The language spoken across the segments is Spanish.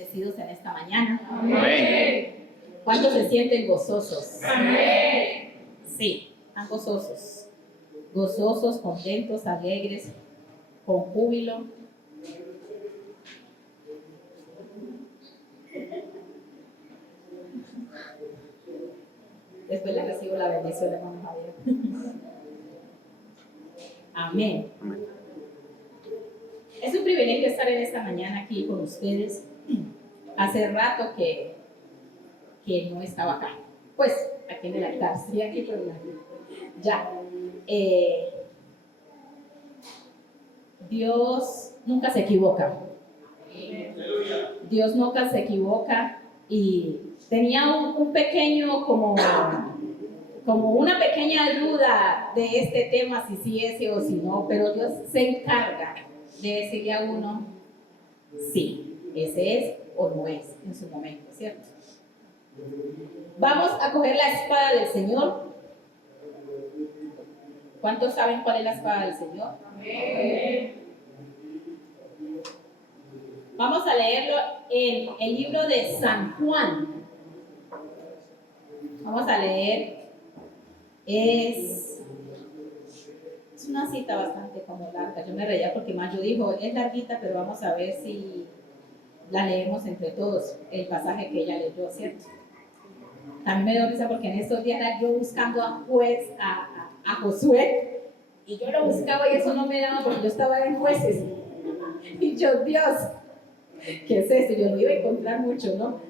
bendecidos en esta mañana? Amén. ¿Cuántos se sienten gozosos? Amén. Sí, están gozosos. Gozosos, contentos, alegres, con júbilo. Después le recibo la bendición, hermano Javier. Amén. Es un privilegio estar en esta mañana aquí con ustedes. Hace rato que no estaba acá. Pues, aquí en el altar. Sí, aquí, pero ya. Dios nunca se equivoca. Dios nunca se equivoca. Y tenía un pequeño, como una pequeña duda de este tema, si sí es o si no, pero Dios se encarga de decirle a uno, sí, ese es o no es en su momento, ¿cierto? Vamos a coger la espada del Señor. ¿Cuántos saben cuál es la espada del Señor? Amén. Vamos a leerlo en el libro de San Juan. Vamos a leer. Es una cita bastante como larga. Yo me reía porque Mayo dijo, es larguita, pero vamos a ver si la leemos entre todos, el pasaje que ella leyó, ¿cierto? También me dio risa porque en estos días era yo buscando a Josué, y yo lo buscaba y eso no me daba porque yo estaba en Jueces. Y yo, Dios, ¿qué es esto? Yo lo iba a encontrar mucho, ¿no?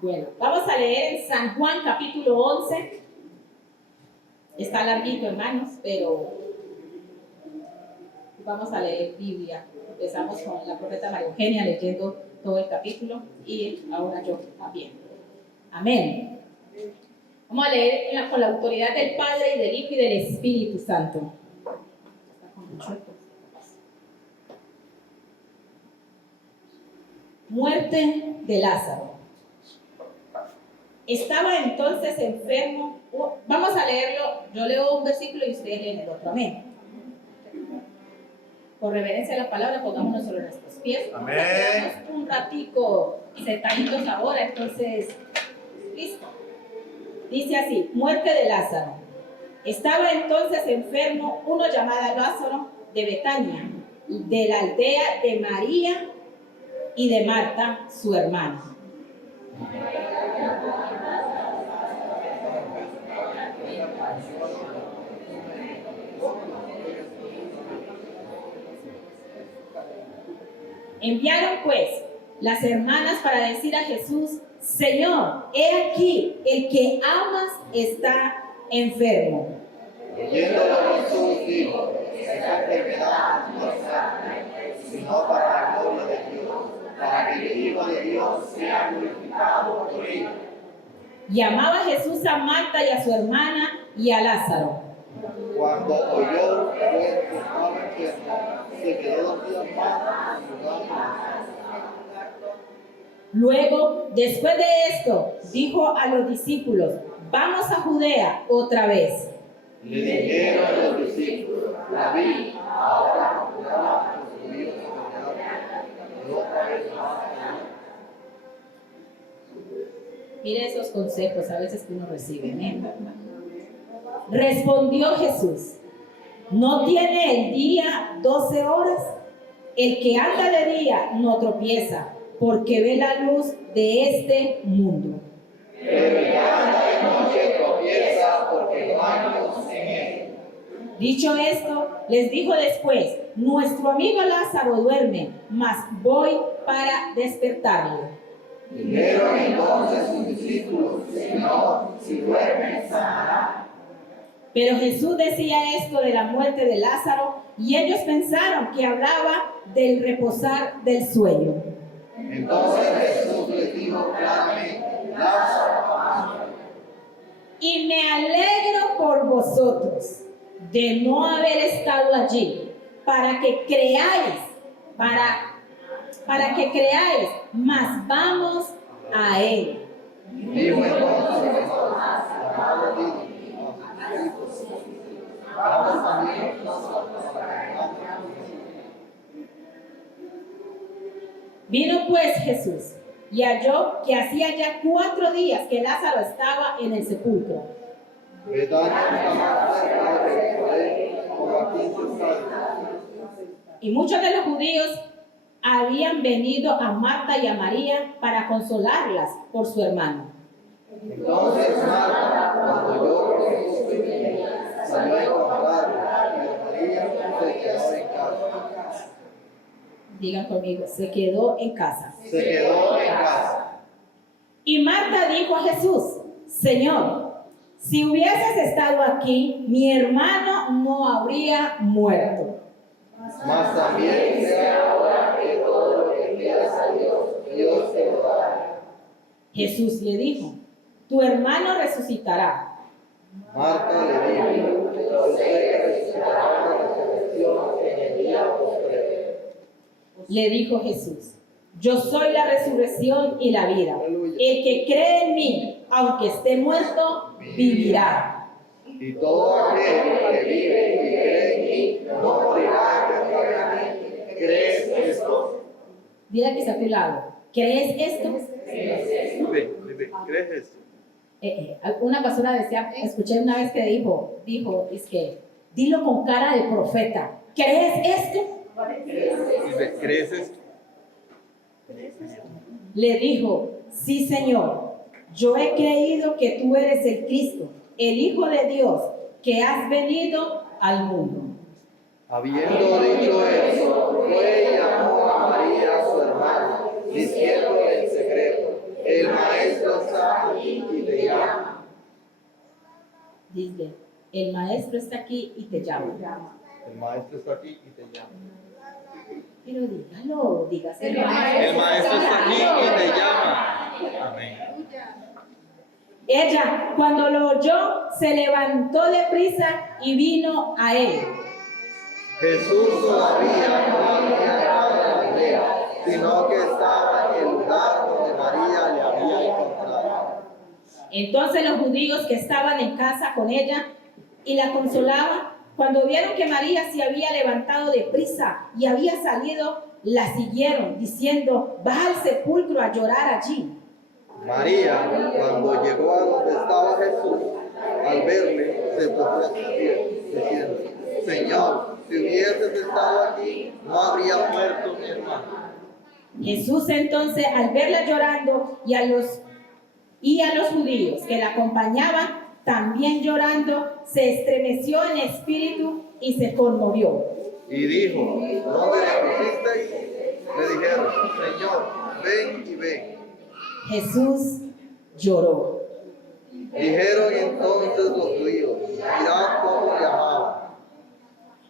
Bueno, vamos a leer en San Juan capítulo 11. Está larguito, hermanos, pero vamos a leer Biblia. Empezamos con la profeta María Eugenia leyendo todo el capítulo y ahora yo también. Amén. Vamos a leer con la autoridad del Padre y del Hijo y del Espíritu Santo. Muerte de Lázaro. Estaba entonces enfermo. Vamos a leerlo. Yo leo un versículo y ustedes leen el otro. Amén. Por reverencia a la palabra, pongámonos sobre nuestros pies. Amén. Vamos a quedarnos un ratico sentaditos ahora, entonces, listo. Dice así, muerte de Lázaro. Estaba entonces enfermo uno llamado Lázaro de Betania, de la aldea de María y de Marta, su hermana. Enviaron pues las hermanas para decir a Jesús, Señor, he aquí, el que amas está enfermo. Oyéndolo Jesús dijo, esta enfermedad no es carne, sino para la gloria de Dios, para que el Hijo de Dios sea glorificado por ella. Llamaba Jesús a Marta y a su hermana y a Lázaro. Cuando oyó que estaba enfermo, se quedó dormido en Marta en lugar de Lázaro. Luego, después de esto, dijo a los discípulos, vamos a Judea otra vez. Le dijeron a los discípulos, Rabí, ahora juzgaba a los judíos y otra vez más allá. Mire esos consejos a veces que uno recibe. ¿Eh? Respondió Jesús, ¿no tiene el día 12 horas? El que anda de día no tropieza, porque ve la luz de este mundo. Pero el que anda de noche tropieza porque no hay luz en él. Dicho esto, les dijo después, nuestro amigo Lázaro duerme, mas voy para despertarlo. Dijeron entonces sus discípulos, Señor, si duerme, sanará. Pero Jesús decía esto de la muerte de Lázaro, y ellos pensaron que hablaba del reposar del sueño. Entonces Jesús les dijo claramente, Lázaro ha muerto. Y me alegro por vosotros de no haber estado allí, para que creáis, para que creáis, mas vamos a él. Dijo entonces, vamos también nosotros para que Vino pues Jesús y halló que hacía ya 4 días que Lázaro estaba en el sepulcro. Betania está más cerca de Jerusalén, como a 15 estadios. Y muchos de los judíos habían venido a Marta y a María para consolarlas por su hermano. Entonces Marta, cuando oyó que Jesús venía, salió a encontrarlo, pero María se quedó en casa. Digan conmigo, se quedó en casa. Se quedó en casa. Y Marta dijo a Jesús, Señor, si hubieses estado aquí, mi hermano no habría muerto. Mas también sé ahora que todo lo que pidas a Dios, Dios te lo dará. Jesús le dijo, tu hermano resucitará. Marta le dijo, yo sé que resucitará la resurrección en el día postrero. Le dijo Jesús, yo soy la resurrección y la vida. El que cree en mí, aunque esté muerto, vivirá. Y todo aquel que vive y cree en mí no morirá eternamente. ¿Crees esto? Dile al que está a tu lado, ¿crees esto? ¿Crees esto? Una pastora decía, escuché una vez que dijo, es que, dilo con cara de profeta, ¿crees esto? ¿Crees esto? Le dijo, sí Señor, yo he creído que tú eres el Cristo, el Hijo de Dios, que has venido al mundo. Habiendo dicho eso, fue y llamó a María, su hermana, diciéndole en secreto, el maestro está aquí y te llama. Dice, el maestro está aquí y te llama. El maestro está aquí y te llama. Pero dígalo, dígase. El maestro está aquí y te llama. Amén. Ella, cuando lo oyó, se levantó deprisa y vino a él. Jesús todavía no había entrado en la aldea, sino que estaba en el lugar donde María le había encontrado. Entonces los judíos que estaban en casa con ella y la consolaban, cuando vieron que María se había levantado deprisa y había salido, la siguieron, diciendo, va al sepulcro a llorar allí. María, cuando llegó a donde estaba Jesús, al verle, se puso a sus pies, diciendo, Señor, si hubieses estado aquí, no habría muerto mi hermano. Jesús entonces, al verla llorando y a los judíos que la acompañaban, también llorando, se estremeció en espíritu y se conmovió. Y dijo, ¿dónde le pusisteis? Le dijeron, Señor, ven y ve. Jesús lloró. Dijeron entonces los judíos, mirad cómo le amaba.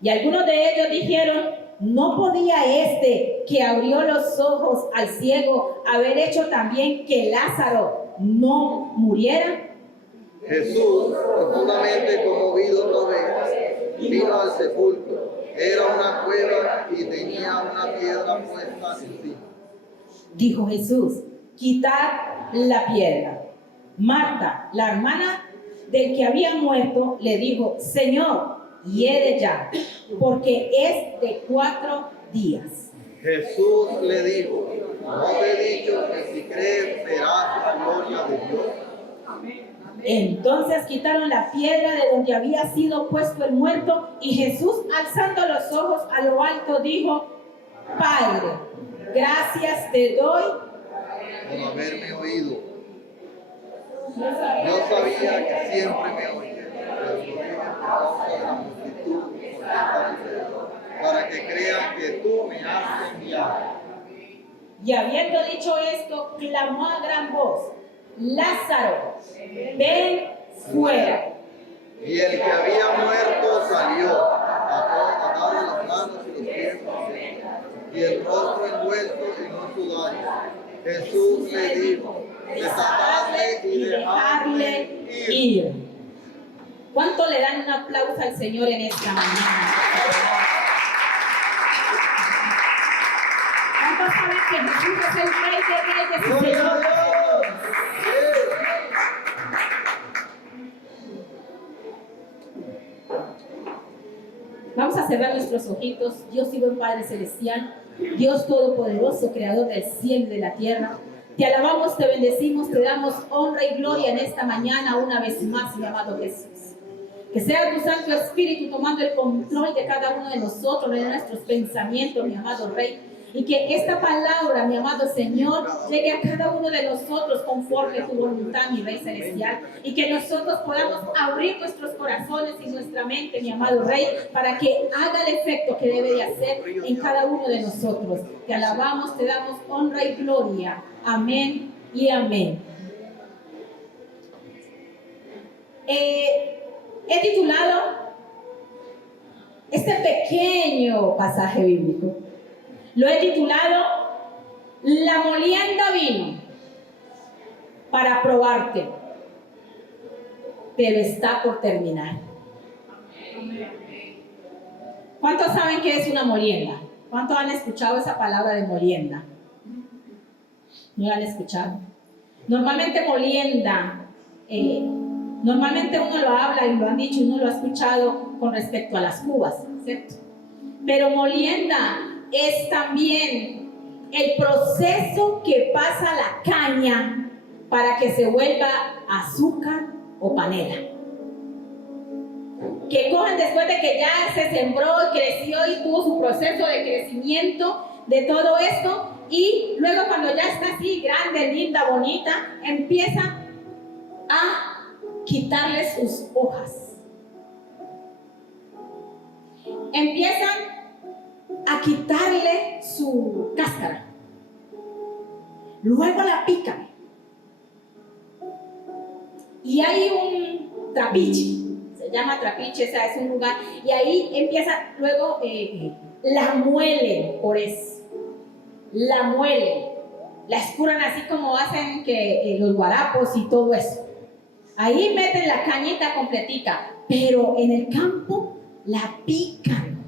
Y algunos de ellos dijeron, ¿no podía este que abrió los ojos al ciego haber hecho también que Lázaro no muriera? Jesús, profundamente conmovido otra vez, vino al sepulcro. Era una cueva y tenía una piedra puesta encima. Dijo Jesús, quitad la piedra. Marta, la hermana del que había muerto, le dijo, Señor, hiede ya, porque es de 4 días. Jesús le dijo, ¿no te he dicho que si crees verás la gloria de Dios? Entonces quitaron la piedra de donde había sido puesto el muerto y Jesús, alzando los ojos a lo alto, dijo, Padre, gracias te doy Por haberme oído. Yo sabía que siempre me oye, pero lo dije por causa de la multitud porque está alrededor, para que crean que tú me has enviado. Y habiendo dicho esto, clamó a gran voz, Lázaro, ven fuera. Y el que había muerto salió, atado las manos y los pies y el rostro envuelto en un sudario. Jesús le dijo, desatadle y dejadle ir. ¿Cuánto le dan un aplauso al Señor en esta mañana? ¿Cuántos saben que Jesús es el Rey de Reyes y ¡Gloria Señor a de Dios! Vamos a cerrar nuestros ojitos. Dios y buen Padre Celestial, Dios Todopoderoso, Creador del cielo y de la tierra. Te alabamos, te bendecimos, te damos honra y gloria en esta mañana una vez más, mi amado Jesús. Que sea tu Santo Espíritu tomando el control de cada uno de nosotros, de nuestros pensamientos, mi amado Rey. Y que esta palabra, mi amado Señor, llegue a cada uno de nosotros conforme a tu voluntad, mi Rey Celestial. Y que nosotros podamos abrir nuestros corazones y nuestra mente, mi amado Rey, para que haga el efecto que debe de hacer en cada uno de nosotros. Te alabamos, te damos honra y gloria. Amén y amén. He titulado este pequeño pasaje bíblico, lo he titulado La molienda vino para probarte, pero está por terminar. ¿Cuántos saben qué es una molienda? ¿Cuántos han escuchado esa palabra de molienda? ¿No la han escuchado? Normalmente molienda, normalmente uno lo habla y lo han dicho, uno lo ha escuchado con respecto a las uvas, ¿cierto? Pero molienda es también el proceso que pasa la caña para que se vuelva azúcar o panela. Que cojan después de que ya se sembró y creció y tuvo su proceso de crecimiento de todo esto, y luego cuando ya está así grande, linda, bonita, empieza a quitarle sus hojas. Empiezan a quitarle su cáscara. Luego la pican. Y hay un trapiche, se llama trapiche, ese es un lugar, y ahí empieza, luego la muelen por eso. La muelen, la escuran así como hacen que los guarapos y todo eso. Ahí meten la cañita completica, pero en el campo la pican.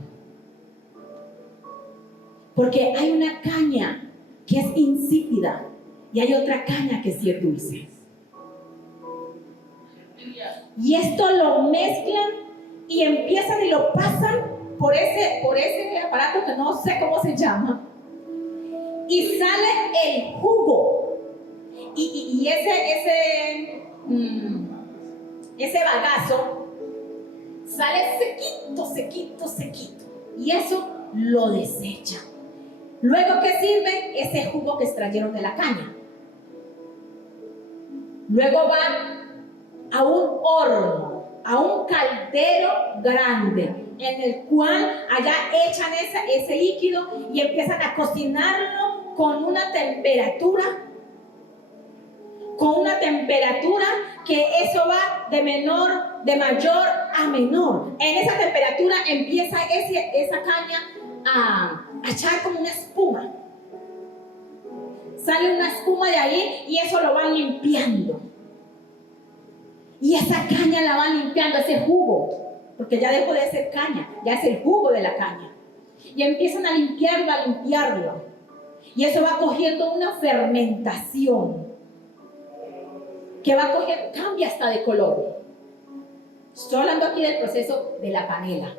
Porque hay una caña que es insípida y hay otra caña que sí es dulce. Y esto lo mezclan y empiezan y lo pasan por ese aparato que no sé cómo se llama. Y sale el jugo. Y ese bagazo sale sequito. Y eso lo desechan. Luego, ¿qué sirve? Ese jugo que extrayeron de la caña. Luego van a un horno, a un caldero grande, en el cual allá echan ese líquido y empiezan a cocinarlo con una temperatura que eso va de mayor a menor. En esa temperatura empieza esa caña a echar como una espuma. Sale una espuma de ahí y eso lo van limpiando. Y esa caña la van limpiando, ese jugo, porque ya dejó de ser caña, ya es el jugo de la caña. Y empiezan a limpiarlo. Y eso va cogiendo una fermentación que va a coger, cambia hasta de color. Estoy hablando aquí del proceso de la panela.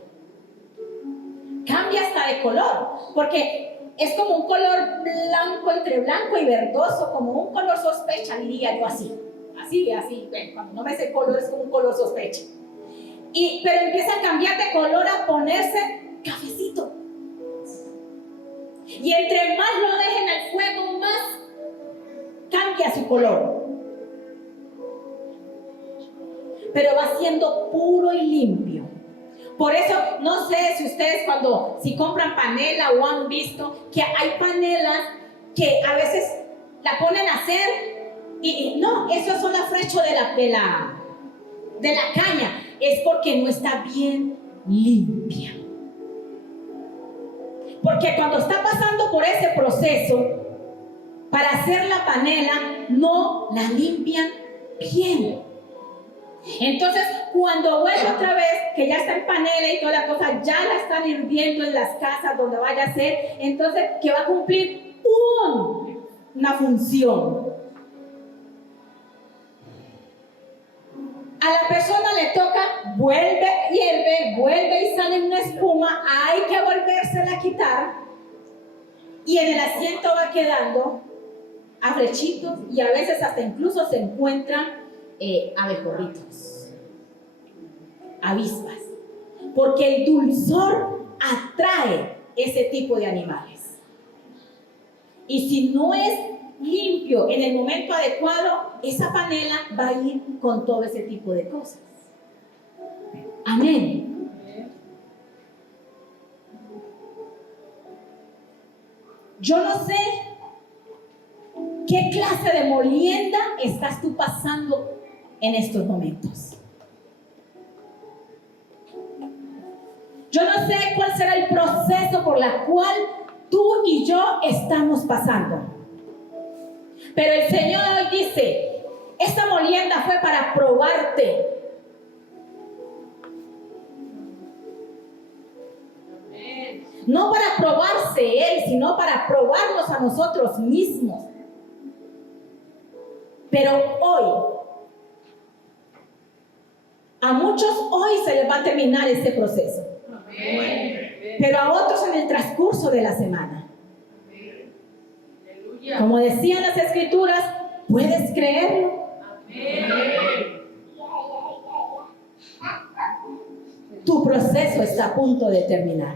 Cambia hasta de color, porque es como un color blanco, entre blanco y verdoso, como un color sospecha, diría yo así. Así, bueno, cuando no ves el color es como un color sospecha. Pero empieza a cambiar de color, a ponerse cafecito. Y entre más lo dejen al fuego, más cambia su color. Pero va siendo puro y limpio. Por eso, no sé si ustedes si compran panela o han visto que hay panelas que a veces la ponen a hacer y no, eso es una frecho de la caña. Es porque no está bien limpia. Porque cuando está pasando por ese proceso para hacer la panela, no la limpian bien. Entonces, cuando vuelve otra vez, que ya está en panela y toda la cosa, ya la están hirviendo en las casas donde vaya a ser, entonces, que va a cumplir una función. A la persona le toca, vuelve y sale una espuma, hay que volvérsela a quitar, y en el asiento va quedando afrechitos y a veces hasta incluso se encuentran abejorritos, avispas, porque el dulzor atrae ese tipo de animales. Y si no es limpio en el momento adecuado, esa panela va a ir con todo ese tipo de cosas. Amén. Yo no sé qué clase de molienda estás tú pasando en estos momentos. Yo no sé cuál será el proceso por el cual tú y yo estamos pasando. Pero el Señor hoy dice, esta molienda fue para probarte. No para probarse Él, sino para probarnos a nosotros mismos. Pero hoy, a muchos hoy se les va a terminar este proceso. Pero a otros en el transcurso de la semana. Como decían las Escrituras, ¿puedes creerlo? Tu proceso está a punto de terminar.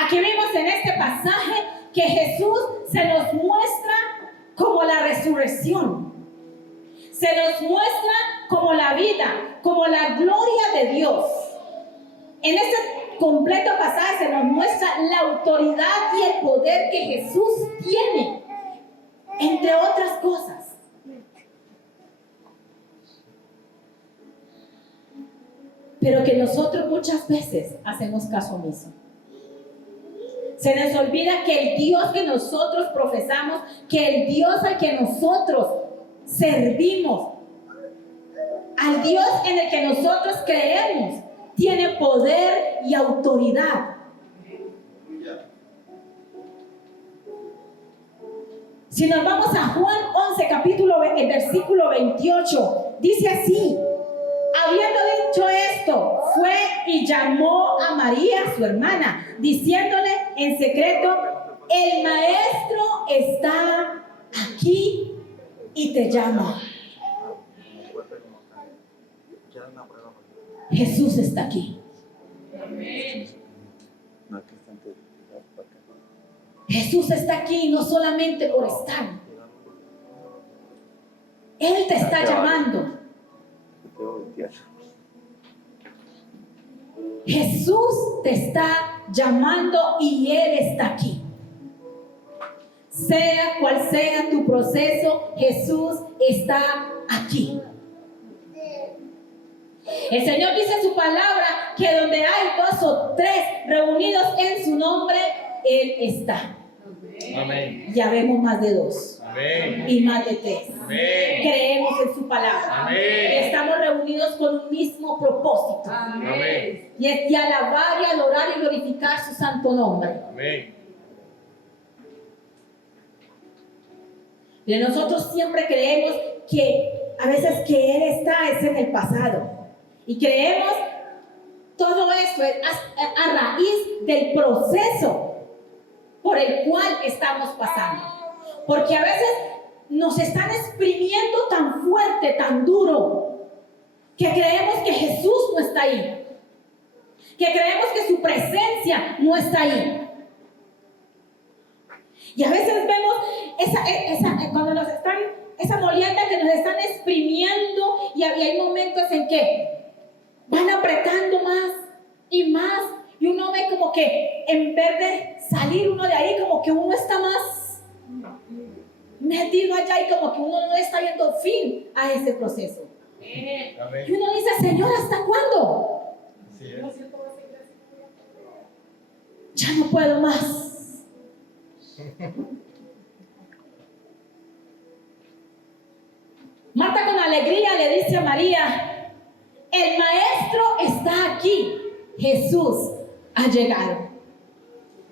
Aquí vemos en este pasaje que Jesús se nos muestra como la resurrección. Se nos muestra como la vida, como la gloria de Dios. En este completo pasaje se nos muestra la autoridad y el poder que Jesús tiene, entre otras cosas. Pero que nosotros muchas veces hacemos caso omiso. Se nos olvida que el Dios que nosotros profesamos, que el Dios al que nosotros servimos, al Dios en el que nosotros creemos, tiene poder y autoridad. Si nos vamos a Juan 11, el versículo 28, dice así: habiendo dicho esto, fue y llamó a María, su hermana, diciéndole en secreto: el maestro está aquí y te llama. Jesús está aquí. Jesús está aquí no solamente por estar. Él te está llamando. Jesús te está llamando y Él está aquí. Sea cual sea tu proceso, Jesús está aquí. El Señor dice en su palabra que donde hay 2 o 3 reunidos en su nombre, Él está. Amén. Ya vemos más de 2. Amén. Y más de 3. Amén. Creemos en su palabra. Amén. Estamos reunidos con un mismo propósito. Amén. Y es de alabar y adorar y glorificar su santo nombre. Amén. Pero nosotros siempre creemos que a veces que Él está es en el pasado. Y creemos todo esto a raíz del proceso por el cual estamos pasando. Porque a veces nos están exprimiendo tan fuerte, tan duro, que creemos que Jesús no está ahí. Que creemos que su presencia no está ahí. Y a veces vemos cuando nos están, esa molienda que nos están exprimiendo, y hay momentos en que van apretando más y más, y uno ve como que en vez de salir uno de ahí, como que uno está más metido allá y como que uno no está viendo fin a ese proceso. Amén. Y uno dice: Señor, ¿hasta cuándo? Así es. Ya no puedo más. Marta con alegría le dice a María: el maestro está aquí, Jesús ha llegado.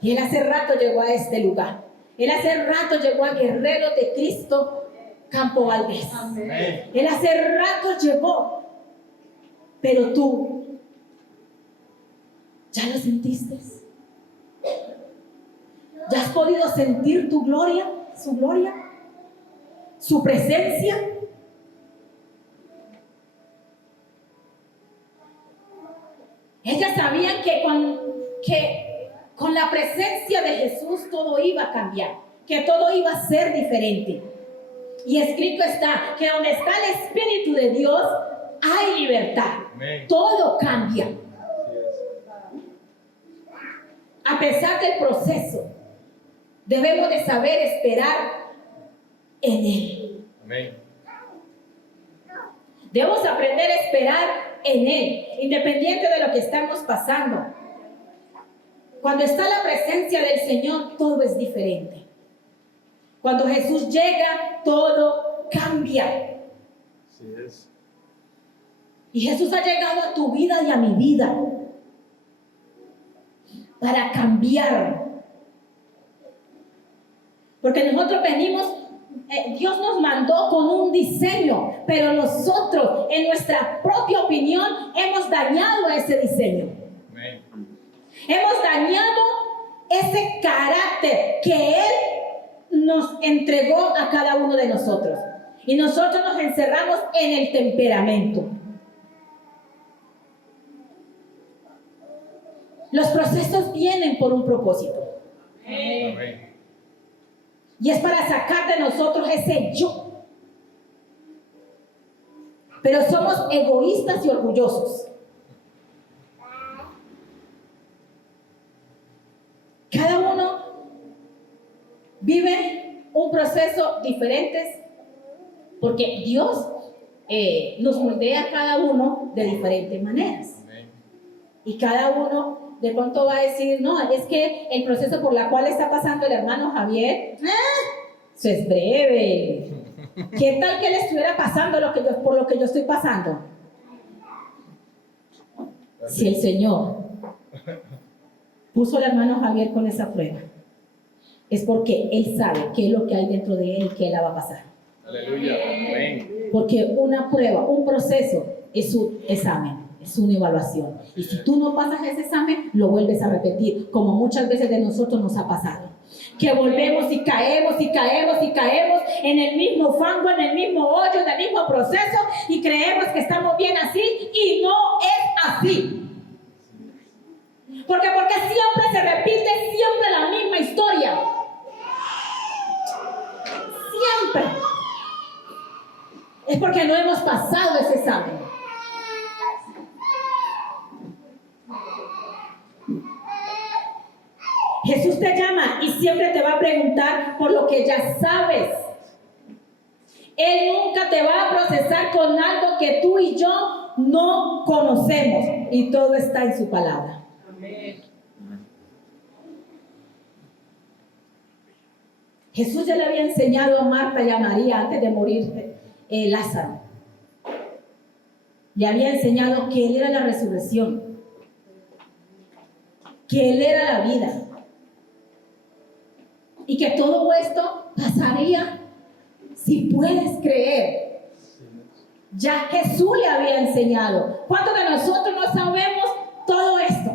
Y Él hace rato llegó a este lugar. Él hace rato llegó a Guerrero de Cristo, Campo Valdés. Amén. Él hace rato llegó. Pero tú, ¿ya lo sentiste? ¿Ya has podido sentir tu gloria, su presencia? Ellas sabían que con la presencia de Jesús todo iba a cambiar, que todo iba a ser diferente. Y escrito está que donde está el Espíritu de Dios hay libertad. Amén. Todo cambia. Así es. A pesar del proceso, debemos de saber esperar en Él. Amén. Debemos aprender a esperar en Él, independiente de lo que estamos pasando. Cuando está la presencia del Señor, todo es diferente. Cuando Jesús llega, todo cambia. Así es. Y Jesús ha llegado a tu vida y a mi vida para cambiar. Porque nosotros venimos, Dios nos mandó con un diseño, pero nosotros, en nuestra propia opinión, hemos dañado ese diseño. Amén. Hemos dañado ese carácter que Él nos entregó a cada uno de nosotros. Y nosotros nos encerramos en el temperamento. Los procesos vienen por un propósito. Amén. Y es para sacar de nosotros ese yo. Pero somos egoístas y orgullosos. Cada uno vive un proceso diferente porque Dios nos moldea a cada uno de diferentes maneras. Amén. Y cada uno de pronto va a decir, no, es que el proceso por el cual está pasando el hermano Javier, eso es breve. ¿Qué tal que le estuviera pasando por lo que yo estoy pasando? Si el Señor puso al hermano Javier con esa prueba, es porque Él sabe qué es lo que hay dentro de él y qué la va a pasar. Aleluya. Amén. Porque una prueba, un proceso es un examen, es una evaluación. Y si tú no pasas ese examen, lo vuelves a repetir, como muchas veces de nosotros nos ha pasado. Que volvemos y caemos y caemos y caemos en el mismo fango, en el mismo hoyo, en el mismo proceso y creemos que estamos bien así y no es así. Porque siempre se repite siempre la misma historia. Siempre. Es porque no hemos pasado ese examen. Jesús te llama y siempre te va a preguntar por lo que ya sabes. Él nunca te va a procesar con algo que tú y yo no conocemos. Y todo está en su palabra. Amén. Jesús ya le había enseñado a Marta y a María antes de morir Lázaro. Le había enseñado que Él era la resurrección, que Él era la vida y que todo esto pasaría si puedes creer. Ya Jesús le había enseñado. ¿Cuántos de nosotros no sabemos todo esto?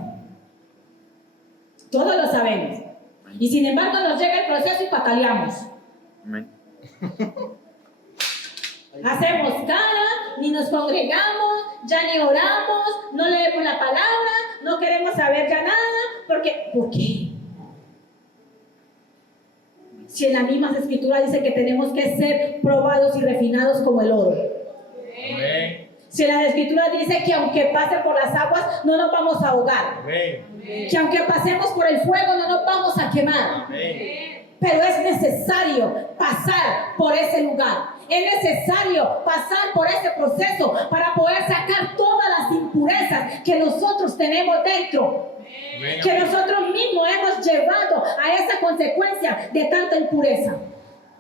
Todos lo sabemos. Y sin embargo nos llega el proceso y pataleamos. Amén. Hacemos cara, ni nos congregamos, ya ni oramos, no leemos la palabra, no queremos saber ya nada, porque ¿por qué? Si en las mismas escrituras dice que tenemos que ser probados y refinados como el oro. Amén. Si en las escrituras dice que aunque pase por las aguas no nos vamos a ahogar, Amén. que aunque pasemos por el fuego no nos vamos a quemar. Amén. Pero es necesario pasar por ese lugar. Es necesario pasar por ese proceso para poder sacar todas las impurezas que nosotros tenemos dentro. Amén. Que nosotros mismos hemos llevado a esa consecuencia de tanta impureza.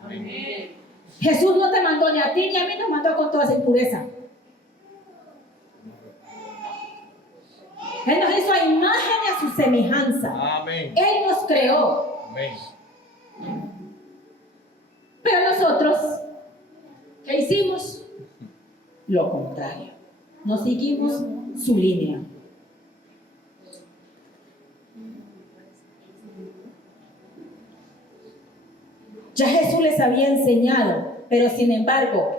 Amén. Jesús no te mandó ni a ti ni a mí, nos mandó con toda esa impureza. Él nos hizo a imagen y a su semejanza. Amén. Él nos creó. Amén. Pero nosotros, ¿qué hicimos? Lo contrario. No seguimos su línea. Ya Jesús les había enseñado, pero sin embargo,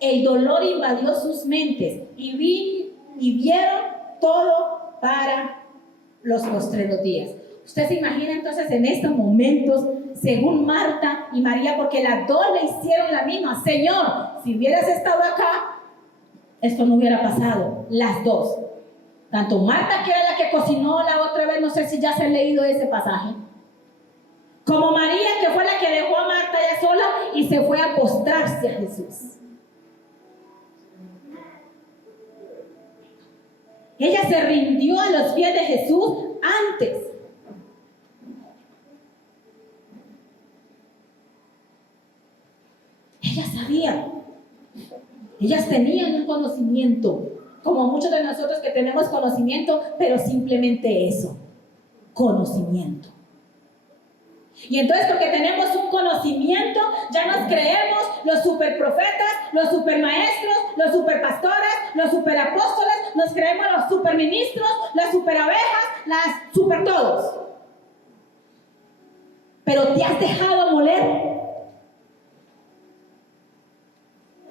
el dolor invadió sus mentes y vieron todo para los postreros días. Usted se imagina entonces en estos momentos, según Marta y María, porque las dos le hicieron la misma: Señor, si hubieras estado acá, esto no hubiera pasado. Las dos, tanto Marta, que era la que cocinó la otra vez, no sé si ya se ha leído ese pasaje, como María, que fue la que dejó a Marta ya sola y se fue a postrarse a Jesús. Ella se rindió a los pies de Jesús antes. Ellas sabían, ellas tenían un conocimiento, como muchos de nosotros que tenemos conocimiento, pero simplemente eso, conocimiento. Y entonces, porque tenemos un conocimiento, ya nos creemos los superprofetas, los supermaestros, los superpastores, los superapóstoles, nos creemos los superministros, las superabejas, las super todos. Pero te has dejado moler.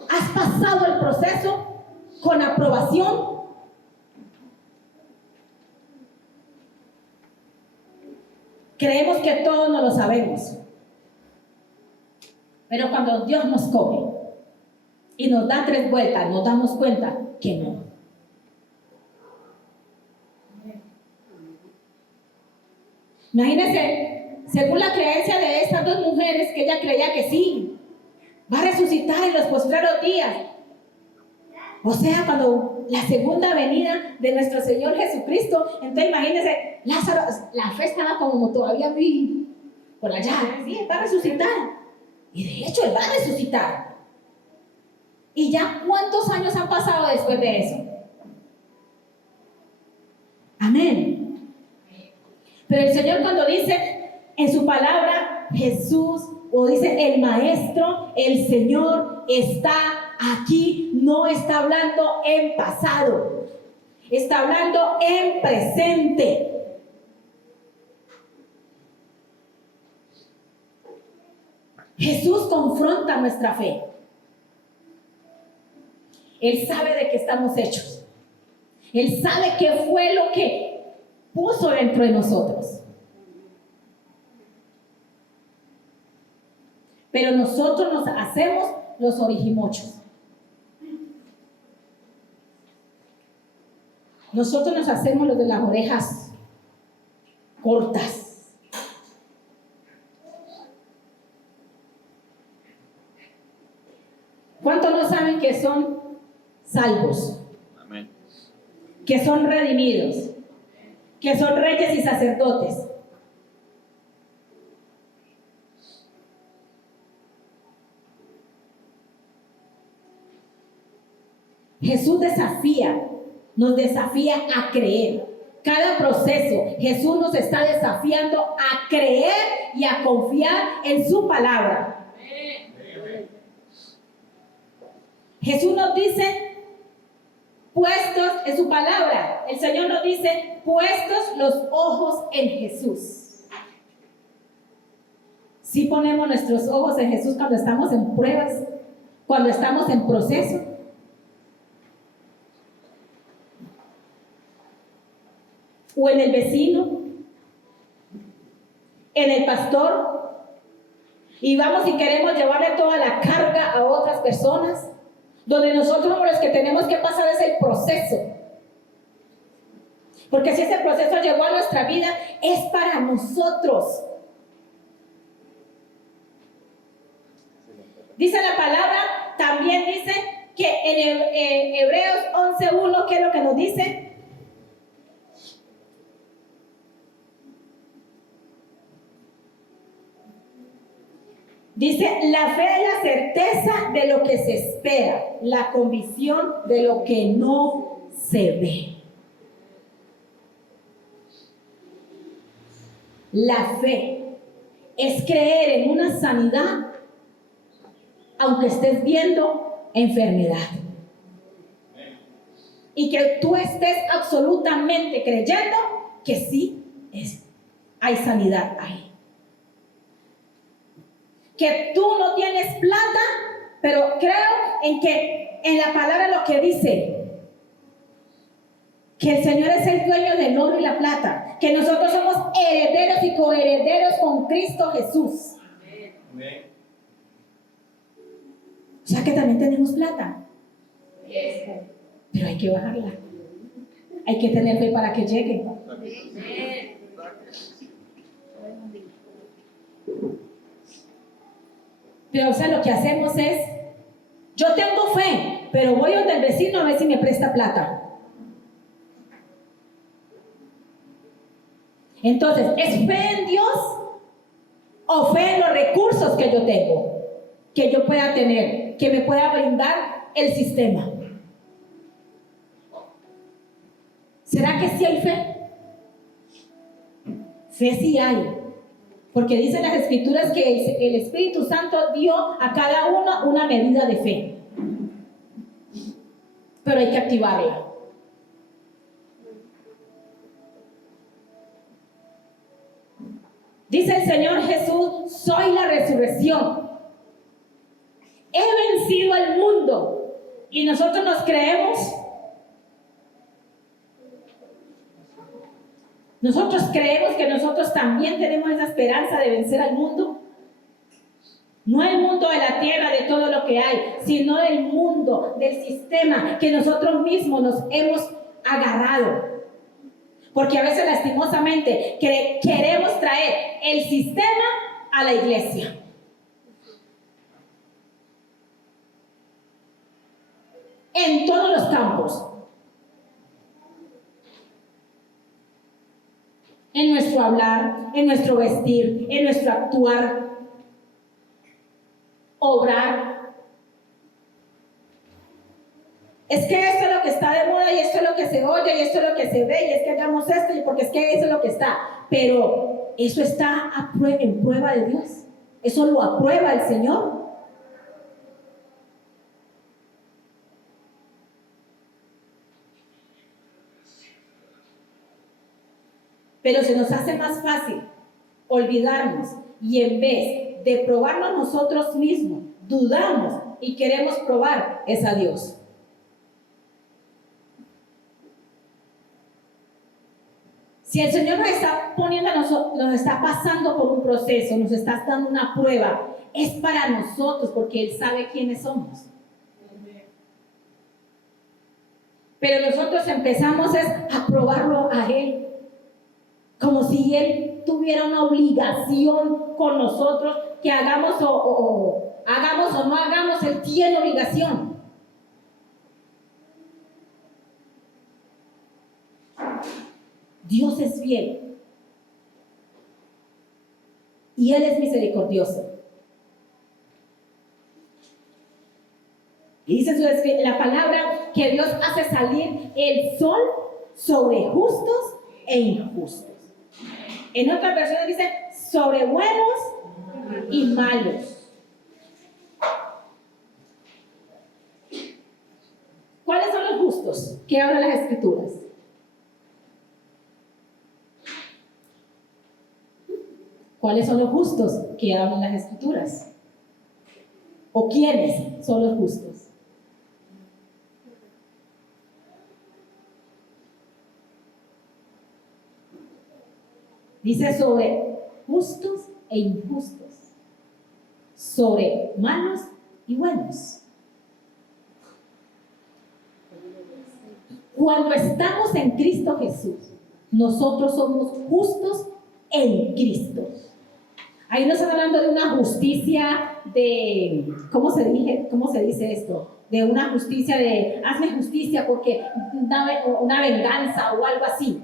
¿Has pasado el proceso con aprobación? Creemos que todos no lo sabemos. Pero cuando Dios nos coge y nos da 3 vueltas, nos damos cuenta que no. Imagínense, según la creencia de estas 2 mujeres, que ella creía que sí, va a resucitar en los postreros días. O sea, cuando la segunda venida de nuestro Señor Jesucristo, entonces imagínense, Lázaro, la fe estaba como todavía muy por allá. Sí, él va a resucitar. Y de hecho, él va a resucitar. ¿Y ya cuántos años han pasado después de eso? Amén. Pero el Señor, cuando dice en su palabra Jesús, o dice el Maestro, el Señor está aquí, no está hablando en pasado, está hablando en presente. Jesús confronta nuestra fe. Él sabe de qué estamos hechos. Él sabe qué fue lo que puso dentro de nosotros. Pero nosotros nos hacemos los origimochos. Nosotros nos hacemos los de las orejas cortas. ¿Cuántos no saben que son salvos? Amén. Que son redimidos, que son reyes y sacerdotes. Jesús nos desafía a creer. Cada proceso, Jesús nos está desafiando a creer y a confiar en su palabra. Jesús nos dice, puestos en su palabra, el Señor nos dice, puestos los ojos en Jesús. Si ponemos nuestros ojos en Jesús cuando estamos en pruebas, cuando estamos en proceso. O en el vecino, en el pastor, y vamos y queremos llevarle toda la carga a otras personas, donde nosotros somos los que tenemos que pasar ese proceso. Porque si ese proceso llegó a nuestra vida, es para nosotros. Dice la palabra, también dice que en Hebreos 11:1, ¿qué es lo que nos dice? Dice, la fe es la certeza de lo que se espera, la convicción de lo que no se ve. La fe es creer en una sanidad, aunque estés viendo enfermedad. Y que tú estés absolutamente creyendo que sí hay sanidad ahí. que tú no tienes plata, pero creo en que en la palabra lo que dice, que el Señor es el dueño del oro y la plata, que nosotros somos herederos y coherederos con Cristo Jesús. Amén. O sea que también tenemos plata, pero hay que bajarla. Hay que tener fe para que llegue. Pero o sea, lo que hacemos es, yo tengo fe, pero voy donde el vecino a ver si me presta plata. Entonces, ¿es fe en Dios o fe en los recursos que yo tengo, que yo pueda tener, que me pueda brindar el sistema? ¿Será que sí hay fe? Fe sí hay, porque dicen las Escrituras que el Espíritu Santo dio a cada uno una medida de fe, pero hay que activarla. Dice el Señor Jesús: soy la resurrección. He vencido al mundo. Y nosotros nos creemos. Nosotros creemos que nosotros también tenemos esa esperanza de vencer al mundo. No el mundo de la tierra, de todo lo que hay, sino el mundo, del sistema que nosotros mismos nos hemos agarrado. Porque a veces lastimosamente queremos traer el sistema a la iglesia. En todos los campos. En nuestro hablar, en nuestro vestir, en nuestro actuar, obrar. Es que esto es lo que está de moda y esto es lo que se oye y esto es lo que se ve y es que hagamos esto y porque es que eso es lo que está. Pero eso está en prueba de Dios. Eso lo aprueba el Señor. Pero se nos hace más fácil olvidarnos y en vez de probarnos nosotros mismos, dudamos y queremos probar es a Dios. Si el Señor nos está poniendo a nosotros, nos está pasando por un proceso, nos está dando una prueba, es para nosotros porque Él sabe quiénes somos. Pero nosotros empezamos a probarlo a Él, como si Él tuviera una obligación con nosotros, que hagamos hagamos o no hagamos, Él tiene obligación. Dios es fiel y Él es misericordioso. Y dice la palabra que Dios hace salir el sol sobre justos e injustos. En otras versiones dice sobre buenos y malos. ¿Cuáles son los justos que hablan las Escrituras? ¿Cuáles son los justos que hablan las Escrituras? ¿O quiénes son los justos? Dice sobre justos e injustos, sobre malos y buenos. Cuando estamos en Cristo Jesús, nosotros somos justos en Cristo. Ahí no están hablando de una justicia de, ¿cómo se dice esto? De una justicia de, hazme justicia porque una venganza o algo así.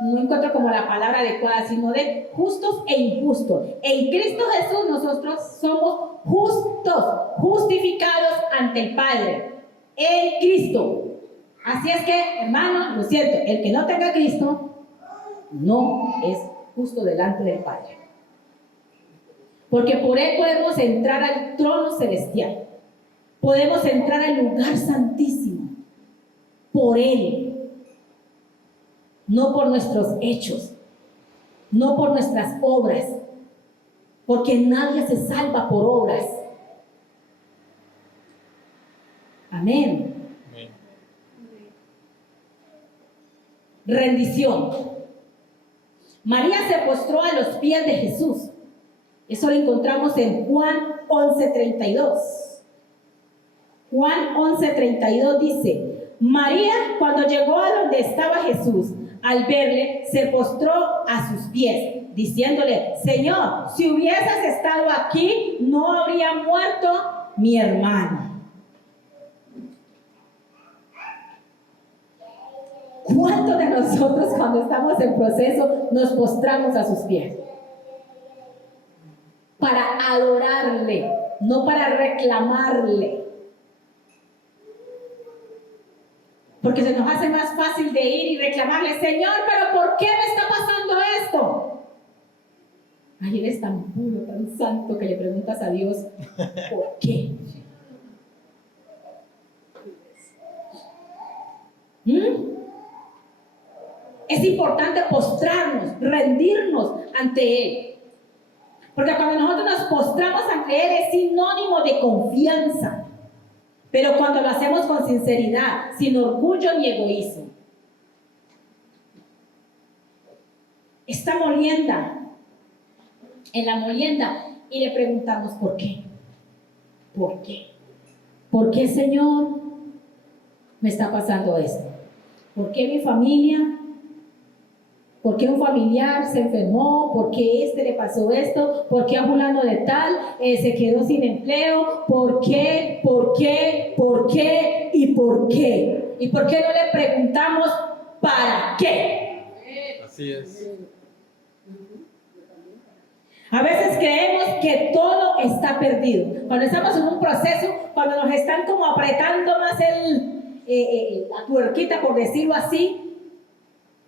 No encuentro como la palabra adecuada, sino de justos e injustos. En Cristo Jesús nosotros somos justos, justificados ante el Padre, en Cristo. Así es que, hermano, lo siento, el que no tenga a Cristo no es justo delante del Padre. Porque por Él podemos entrar al trono celestial. Podemos entrar al lugar santísimo. Por Él. No por nuestros hechos. No por nuestras obras. porque nadie se salva por obras. Amén. Amén. Rendición. María se postró a los pies de Jesús. Eso lo encontramos en Juan 11:32. Juan 11:32 dice: María, cuando llegó a donde estaba Jesús, al verle, se postró a sus pies, diciéndole: Señor, si hubieses estado aquí, no habría muerto mi hermano. ¿Cuántos de nosotros cuando estamos en proceso nos postramos a sus pies? Para adorarle, no para reclamarle. Porque se nos hace más fácil de ir y reclamarle: Señor, pero ¿por qué me está pasando esto? Ay, eres tan puro, tan santo que le preguntas a Dios: ¿por qué? Es importante postrarnos, rendirnos ante Él. Porque cuando nosotros nos postramos ante Él es sinónimo de confianza. Pero cuando lo hacemos con sinceridad, sin orgullo ni egoísmo. Está molienda, en la molienda, y le preguntamos: ¿por qué? ¿Por qué? ¿Por qué, Señor, me está pasando esto? ¿Por qué mi familia? ¿Por qué un familiar se enfermó? ¿Por qué le pasó esto? ¿Por qué a fulano de tal se quedó sin empleo? ¿Por qué? ¿Por qué? ¿Por qué? ¿Y por qué? ¿Y por qué no le preguntamos para qué? Así es. A veces creemos que todo está perdido. Cuando estamos en un proceso, cuando nos están como apretando más la tuerquita, por decirlo así,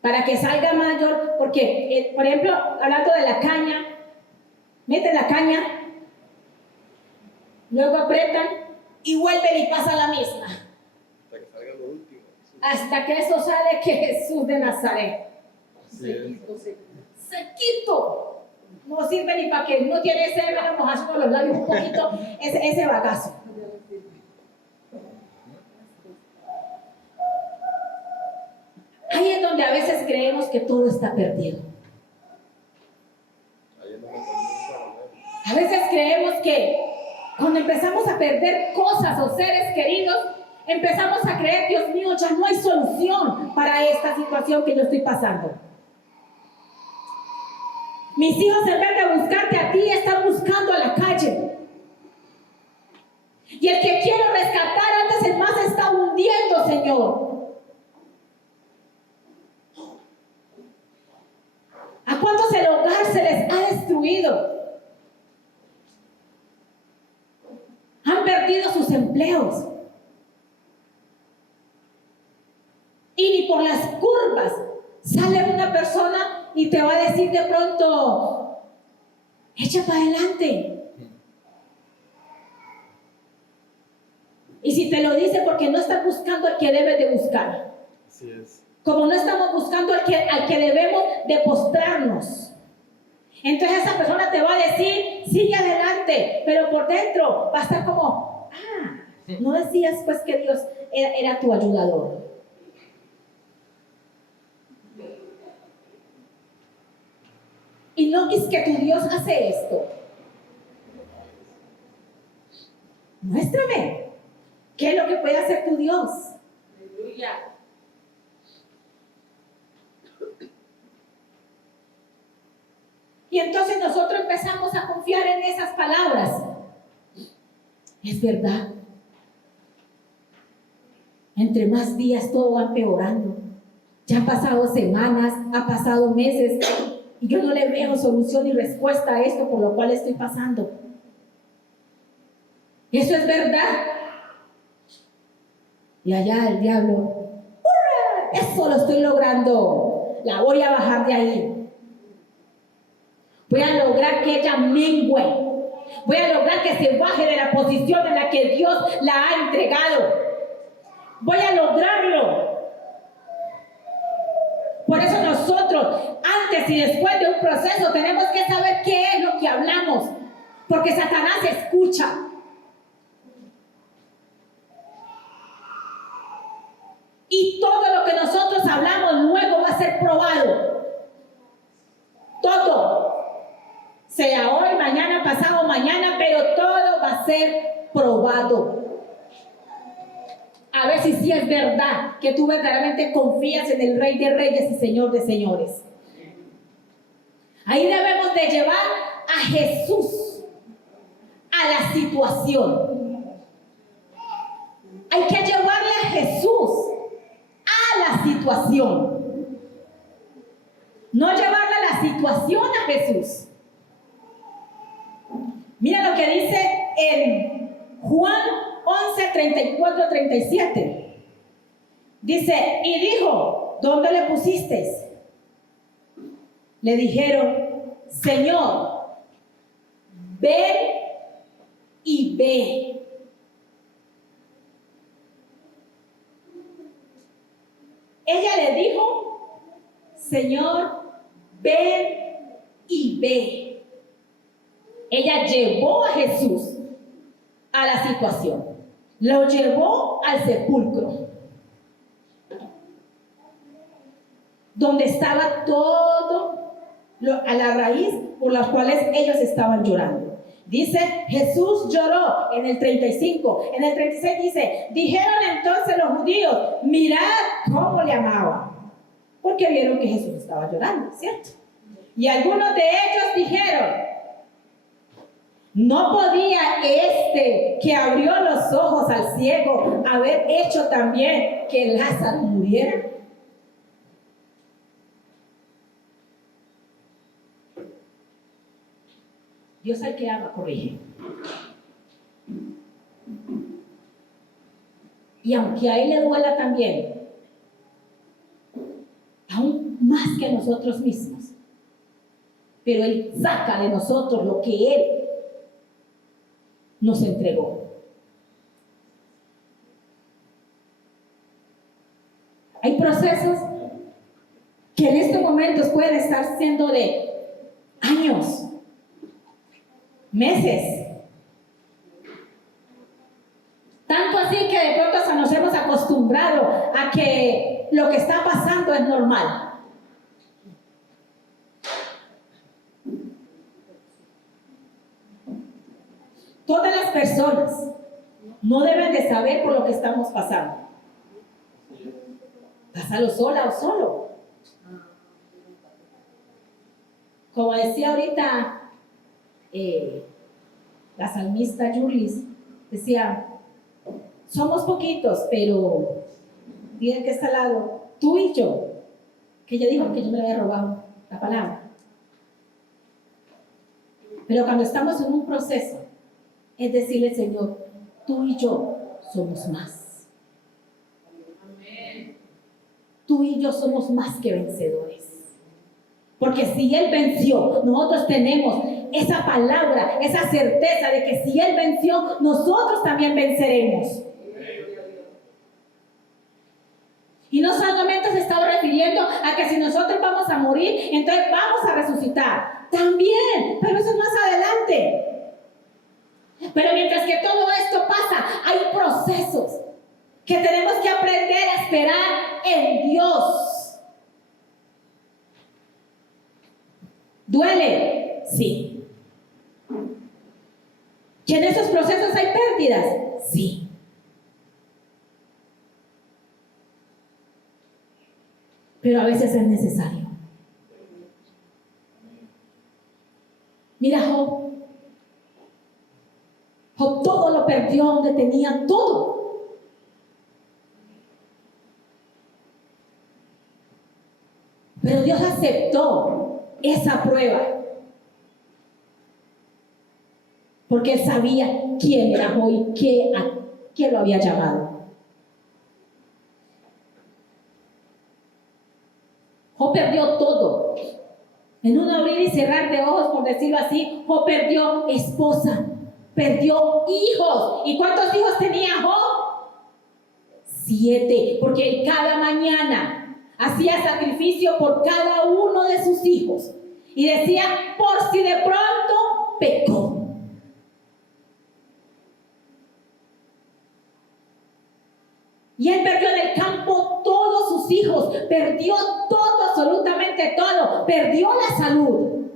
para que salga mayor, porque, por ejemplo, hablando de la caña, meten la caña, luego apretan y vuelven y pasa la misma. Hasta que salga lo último. Hasta que eso sale, que Jesús de Nazaret. Así es. Sequito. No sirve ni para que uno tiene ese menos mojarse con los labios un poquito, ese bagazo. Ahí es donde a veces creemos que todo está perdido. A veces creemos que cuando empezamos a perder cosas o seres queridos, empezamos a creer: Dios mío, ya no hay solución para esta situación que yo estoy pasando. Mis hijos, en vez de buscarte a ti, están buscando a la calle. Y el que quiero rescatar antes, el más se está hundiendo, Señor. ¿A cuántos el hogar se les ha destruido? Han perdido sus empleos. Y ni por las curvas sale una persona y te va a decir de pronto: echa para adelante. Y si te lo dice, porque no estás buscando al que debes de buscar. Así es. Como no estamos buscando al que debemos de postrarnos. Entonces esa persona te va a decir: sigue adelante, pero por dentro va a estar como: no decías pues que Dios era tu ayudador. Y no es que tu Dios hace esto. Muéstrame qué es lo que puede hacer tu Dios. Aleluya. Y entonces nosotros empezamos a confiar en esas palabras. Es verdad. Entre más días todo va empeorando. Ya han pasado semanas, ha pasado meses, y yo no le veo solución y respuesta a esto por lo cual estoy pasando. Eso es verdad. Y allá el diablo: ¡hurra! Eso lo estoy logrando. La voy a bajar de ahí. Voy a lograr que ella mengüe. Voy a lograr que se baje de la posición en la que Dios la ha entregado. Voy a lograrlo. Por eso nosotros, antes y después de un proceso, tenemos que saber qué es lo que hablamos, porque Satanás escucha. Y todo lo que nosotros hablamos luego va a ser probado. Todo. Sea hoy, mañana, pasado mañana, pero todo va a ser probado. A ver si sí es verdad que tú verdaderamente confías en el Rey de Reyes y Señor de Señores. Ahí debemos de llevar a Jesús a la situación. Hay que llevarle a Jesús a la situación. No llevarle a la situación a Jesús. Mira lo que dice en Juan 11, 34, 37. Dice, y dijo, ¿dónde le pusiste? Le dijeron, Señor, ven y ve. Ella le dijo, Señor, ven y ve. Ella llevó a Jesús a la situación. Lo llevó al sepulcro, donde estaba todo a la raíz por las cuales ellos estaban llorando. Dice, Jesús lloró en el 35. En el 36 dice, dijeron entonces los judíos, mirad cómo le amaban, porque vieron que Jesús estaba llorando, ¿cierto? Y algunos de ellos dijeron, ¿no podía este que abrió los ojos al ciego haber hecho también que Lázaro muriera? Dios al que ama corrige. Y aunque a Él le duela también, aún más que a nosotros mismos, pero Él saca de nosotros lo que Él nos entregó. Hay procesos que en estos momentos pueden estar siendo de años, meses. Tanto así que de pronto hasta nos hemos acostumbrado a que lo que está pasando es normal. Todas las personas no deben de saber por lo que estamos pasando. Pásalo sola o solo. Como decía ahorita la salmista Julis, decía, somos poquitos, pero miren que está al lado, tú y yo, que ella dijo que yo me le había robado la palabra. Pero cuando estamos en un proceso, es decirle, Señor, tú y yo somos más. Tú y yo somos más que vencedores. Porque si Él venció, nosotros tenemos esa palabra, esa certeza de que si Él venció, nosotros también venceremos. Y no solamente se estaba refiriendo a que si nosotros vamos a morir, entonces vamos a resucitar. También, pero eso es más adelante. Pero mientras que todo esto pasa, hay procesos que tenemos que aprender a esperar en Dios. ¿Duele? Sí. ¿Que en esos procesos hay pérdidas? Sí. Pero a veces es necesario. Mira Job. Job todo lo perdió donde tenía todo. Pero Dios aceptó esa prueba. Porque Él sabía quién era Job y a qué lo había llamado. Job perdió todo. En un abrir y cerrar de ojos, por decirlo así, Job perdió esposa. Perdió hijos. ¿Y cuántos hijos tenía Job? 7, porque él cada mañana hacía sacrificio por cada uno de sus hijos. Y decía, por si de pronto pecó. Y él perdió en el campo todos sus hijos, perdió todo, absolutamente todo, perdió la salud.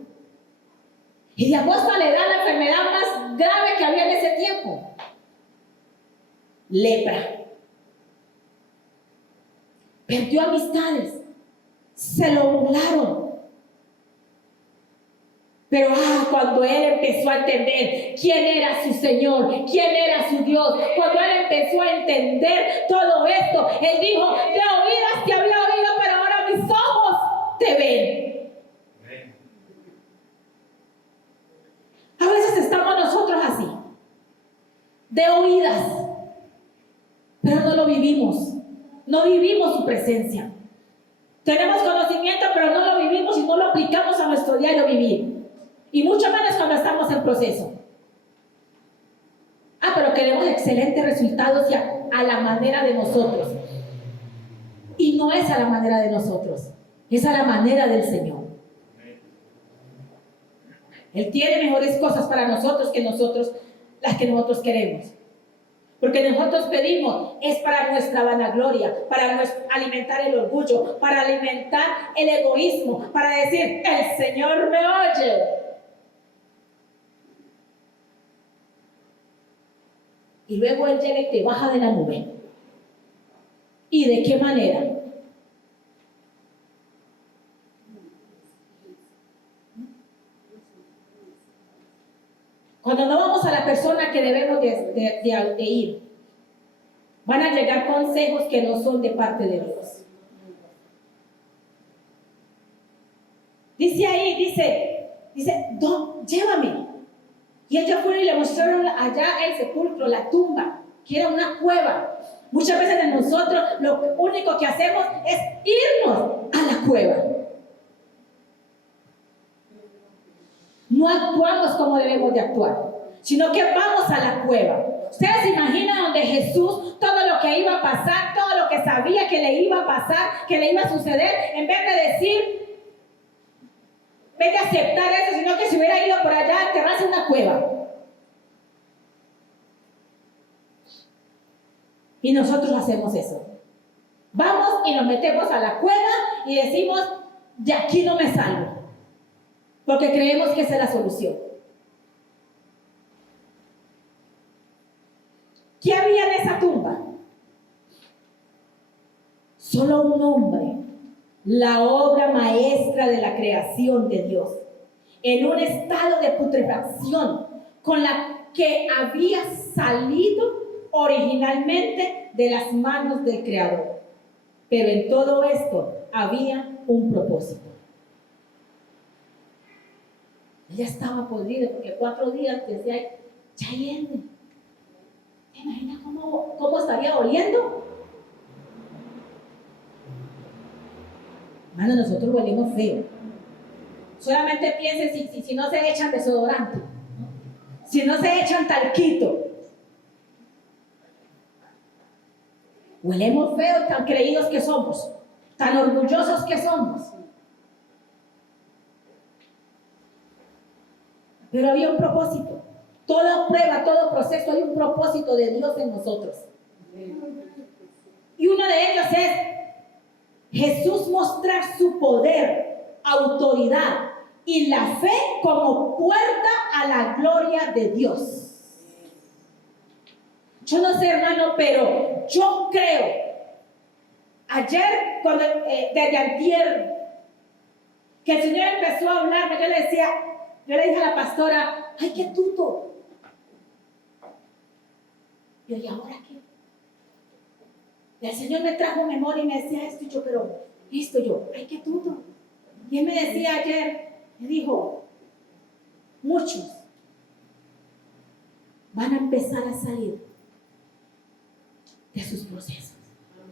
Y de agosto le da la enfermedad más grave que había en ese tiempo: lepra. Perdió amistades, se lo burlaron. Pero cuando él empezó a entender quién era su Señor, quién era su Dios, cuando él empezó a entender todo esto, él dijo: de oídas te había oído, pero ahora mis ojos te ven. A veces estamos nosotros así, de oídas, pero no lo vivimos. No vivimos su presencia. Tenemos conocimiento, pero no lo vivimos y no lo aplicamos a nuestro diario vivir. Y mucho menos cuando estamos en proceso. Pero queremos excelentes resultados y a la manera de nosotros. Y no es a la manera de nosotros, es a la manera del Señor. Él tiene mejores cosas para nosotros que las que nosotros queremos. Porque nosotros pedimos es para nuestra vanagloria, para alimentar el orgullo, para alimentar el egoísmo, para decir: el Señor me oye. Y luego Él llega y te baja de la nube. ¿Y de qué manera? Cuando no vamos a la persona que debemos de ir, van a llegar consejos que no son de parte de Dios. Dice ahí, dice, llévame. Y ellos fueron y le mostraron allá el sepulcro, la tumba, que era una cueva. Muchas veces de nosotros lo único que hacemos es irnos a la cueva. No actuamos como debemos de actuar, sino que vamos a la cueva. Ustedes se imaginan donde Jesús, todo lo que iba a pasar, todo lo que sabía que le iba a pasar, que le iba a suceder, en vez de decir, en vez de aceptar eso, sino que se hubiera ido por allá a enterrarse en una cueva. Y nosotros hacemos eso. Vamos y nos metemos a la cueva y decimos: de aquí no me salgo, porque creemos que esa es la solución. ¿Qué había en esa tumba? Solo un hombre, la obra maestra de la creación de Dios, en un estado de putrefacción con la que había salido originalmente de las manos del Creador. Pero en todo esto había un propósito. Ella estaba podrida porque 4 días decía: ya hiede. ¿Te imaginas cómo estaría oliendo? Hermano, nosotros huelimos feo. Solamente piensen si no se echan desodorante, ¿no? Si no se echan talquito. Huelemos feo, tan creídos que somos, tan orgullosos que somos. Pero había un propósito. Toda prueba, todo proceso, hay un propósito de Dios en nosotros. Y uno de ellos es Jesús mostrar su poder, autoridad y la fe como puerta a la gloria de Dios. Yo no sé, hermano, pero yo creo, ayer, desde antier, que el Señor empezó a hablarme, yo le dije a la pastora: ¡ay, qué tuto! Yo, ¿y ahora qué? Y el Señor me trajo memoria y me decía esto, y yo, pero listo, ¡ay, qué tuto! Y Él me decía ayer, me dijo: muchos van a empezar a salir de sus procesos.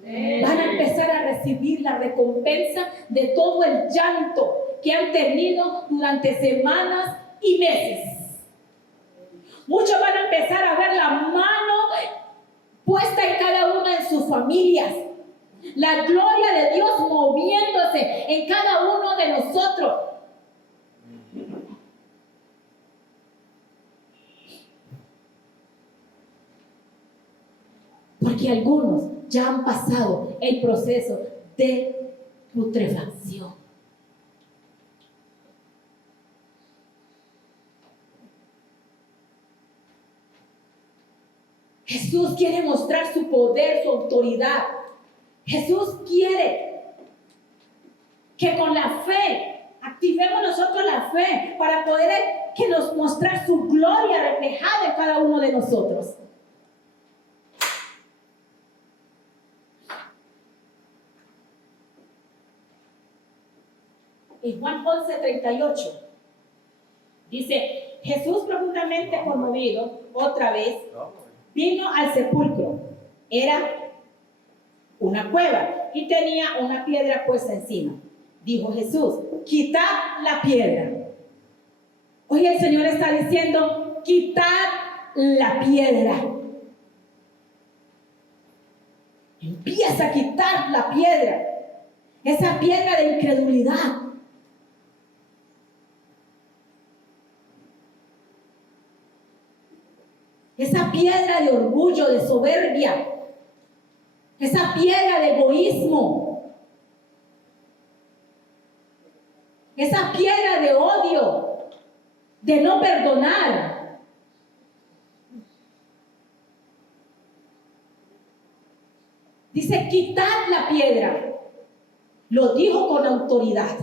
Van a empezar a recibir la recompensa de todo el llanto que han tenido durante semanas y meses. Muchos van a empezar a ver la mano puesta en cada una de sus familias, la gloria de Dios moviéndose en cada uno de nosotros. Porque algunos ya han pasado el proceso de putrefacción. Jesús quiere mostrar su poder, su autoridad. Jesús quiere que con la fe activemos nosotros la fe para poder que nos mostrar su gloria reflejada en cada uno de nosotros. En Juan 11:38 dice: Jesús, profundamente conmovido, otra vez vino al sepulcro. Era una cueva y tenía una piedra puesta encima. Dijo Jesús: quitad la piedra. Hoy el Señor está diciendo: quitad la piedra. Empieza a quitar la piedra. Esa piedra de incredulidad. Esa piedra de orgullo, de soberbia. Esa piedra de egoísmo. Esa piedra de odio, de no perdonar. Dice: quitad la piedra. Lo dijo con autoridad.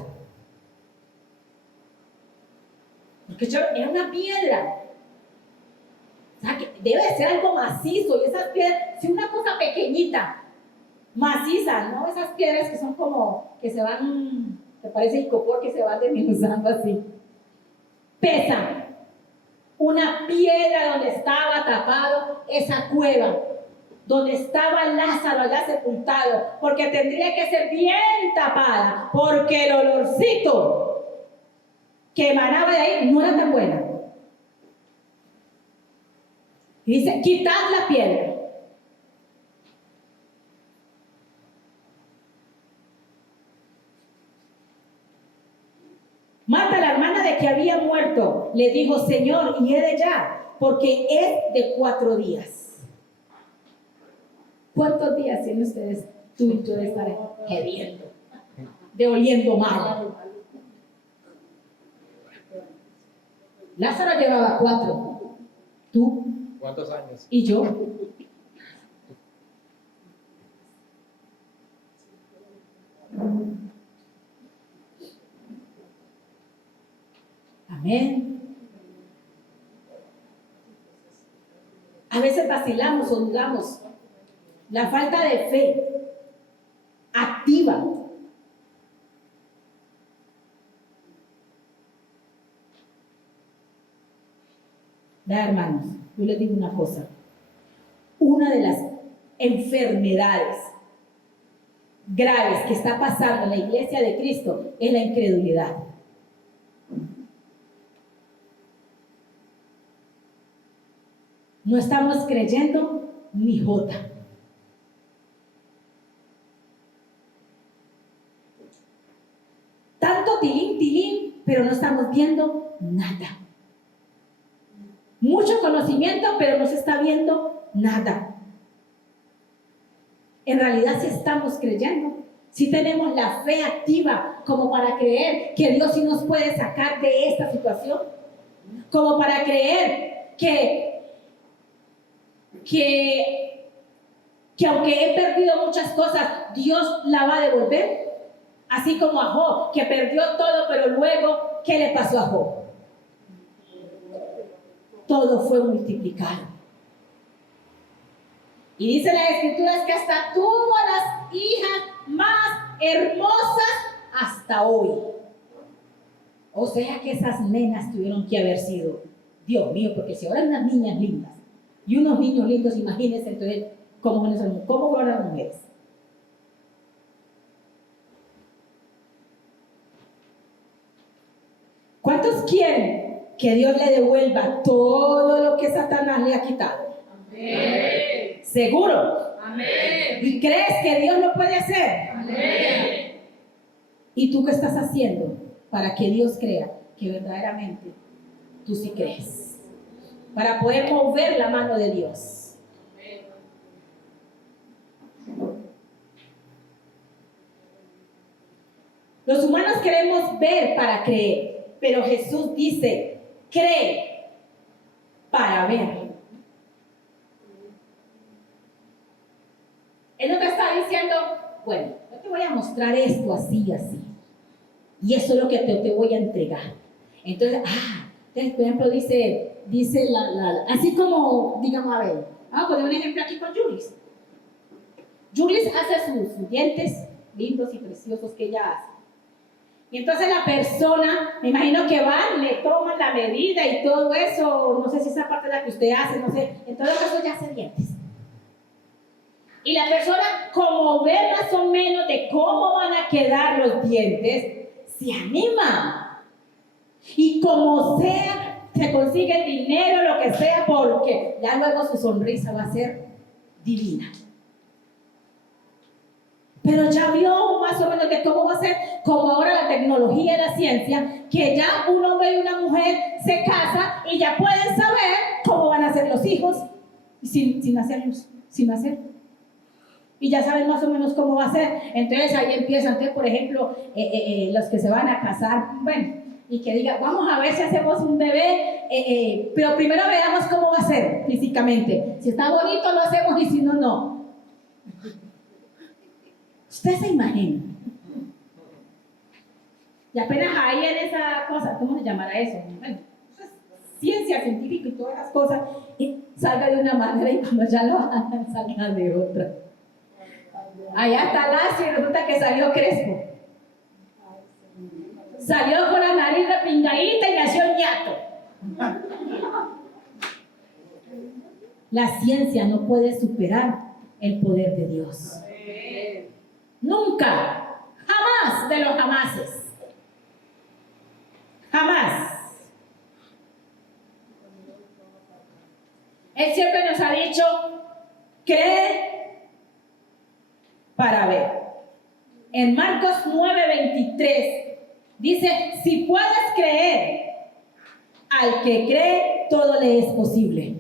Porque era una piedra. O sea, que debe ser algo macizo. Y esas piedras, si una cosa pequeñita, maciza, ¿no? Esas piedras que son como, que se van, te parece icopor, que se van desmenuzando así. Pesan. Una piedra donde estaba tapado esa cueva, donde estaba Lázaro allá sepultado, porque tendría que ser bien tapada, porque el olorcito que emanaba de ahí no era tan bueno. Y dice: quitad la piedra. Marta, la hermana de que había muerto, le dijo: Señor, hiede ya, porque es de 4 días. ¿Cuántos días tienen ustedes, tú y tú, de estar gediendo, de oliendo mal? Lázaro llevaba 4. Tú. ¿Cuántos años? Y yo. Amén. A veces vacilamos o dudamos. La falta de fe activa. Vea, hermanos, yo les digo una cosa. Una de las enfermedades graves que está pasando en la iglesia de Cristo es la incredulidad. No estamos creyendo ni jota. Tanto tilín, pero no estamos viendo nada. Mucho conocimiento, pero no se está viendo nada. En realidad sí estamos creyendo. Sí tenemos la fe activa como para creer que Dios sí nos puede sacar de esta situación. Como para creer que aunque he perdido muchas cosas, Dios la va a devolver. Así como a Job, que perdió todo, pero luego, ¿qué le pasó a Job? Todo fue multiplicado. Y dice la Escritura que hasta tuvo las hijas más hermosas hasta hoy. O sea que esas nenas tuvieron que haber sido, Dios mío, porque si ahora hay unas niñas lindas y unos niños lindos, imagínense entonces cómo fueron las mujeres. ¿Cuántos quieren que Dios le devuelva todo lo que Satanás le ha quitado? Amén. ¿Seguro? Amén. ¿Y crees que Dios lo puede hacer? Amén. ¿Y tú qué estás haciendo para que Dios crea que verdaderamente tú sí crees? Para poder mover la mano de Dios. Los humanos queremos ver para creer, pero Jesús dice, cree para ver. Él no te está diciendo, bueno, yo te voy a mostrar esto así y así. Y eso es lo que te voy a entregar. Entonces, entonces, por ejemplo, dice así como, digamos, a ver, vamos a poner un ejemplo aquí con Julis. Julis hace sus dientes lindos y preciosos que ella hace. Y entonces la persona, me imagino que van, le toman la medida y todo eso, no sé si esa parte es la que usted hace, no sé, en todo caso ya hace dientes. Y la persona, como ve más o menos de cómo van a quedar los dientes, se anima. Y como sea, se consigue el dinero, lo que sea, porque ya luego su sonrisa va a ser divina. Pero ya vio más o menos de cómo va a ser, como ahora la tecnología y la ciencia, que ya un hombre y una mujer se casan y ya pueden saber cómo van a ser los hijos sin nacer. Y ya saben más o menos cómo va a ser. Entonces ahí empiezan, por ejemplo, los que se van a casar, bueno, y que digan, vamos a ver si hacemos un bebé, pero primero veamos cómo va a ser físicamente. Si está bonito lo hacemos y si no, no. Usted se imagina. Y apenas ahí en esa cosa, ¿cómo se llamará eso? Bueno, ciencia científica y todas esas cosas, y salga de una manera y cuando ya lo hagan, salga de otra. Allá está Lacio y resulta que salió crespo. Salió con la nariz repingadita y nació ñato. La ciencia no puede superar el poder de Dios. Nunca, jamás de los jamases. Jamás. Él siempre nos ha dicho, cree para ver. En Marcos 9:23 dice, si puedes creer, al que cree, todo le es posible.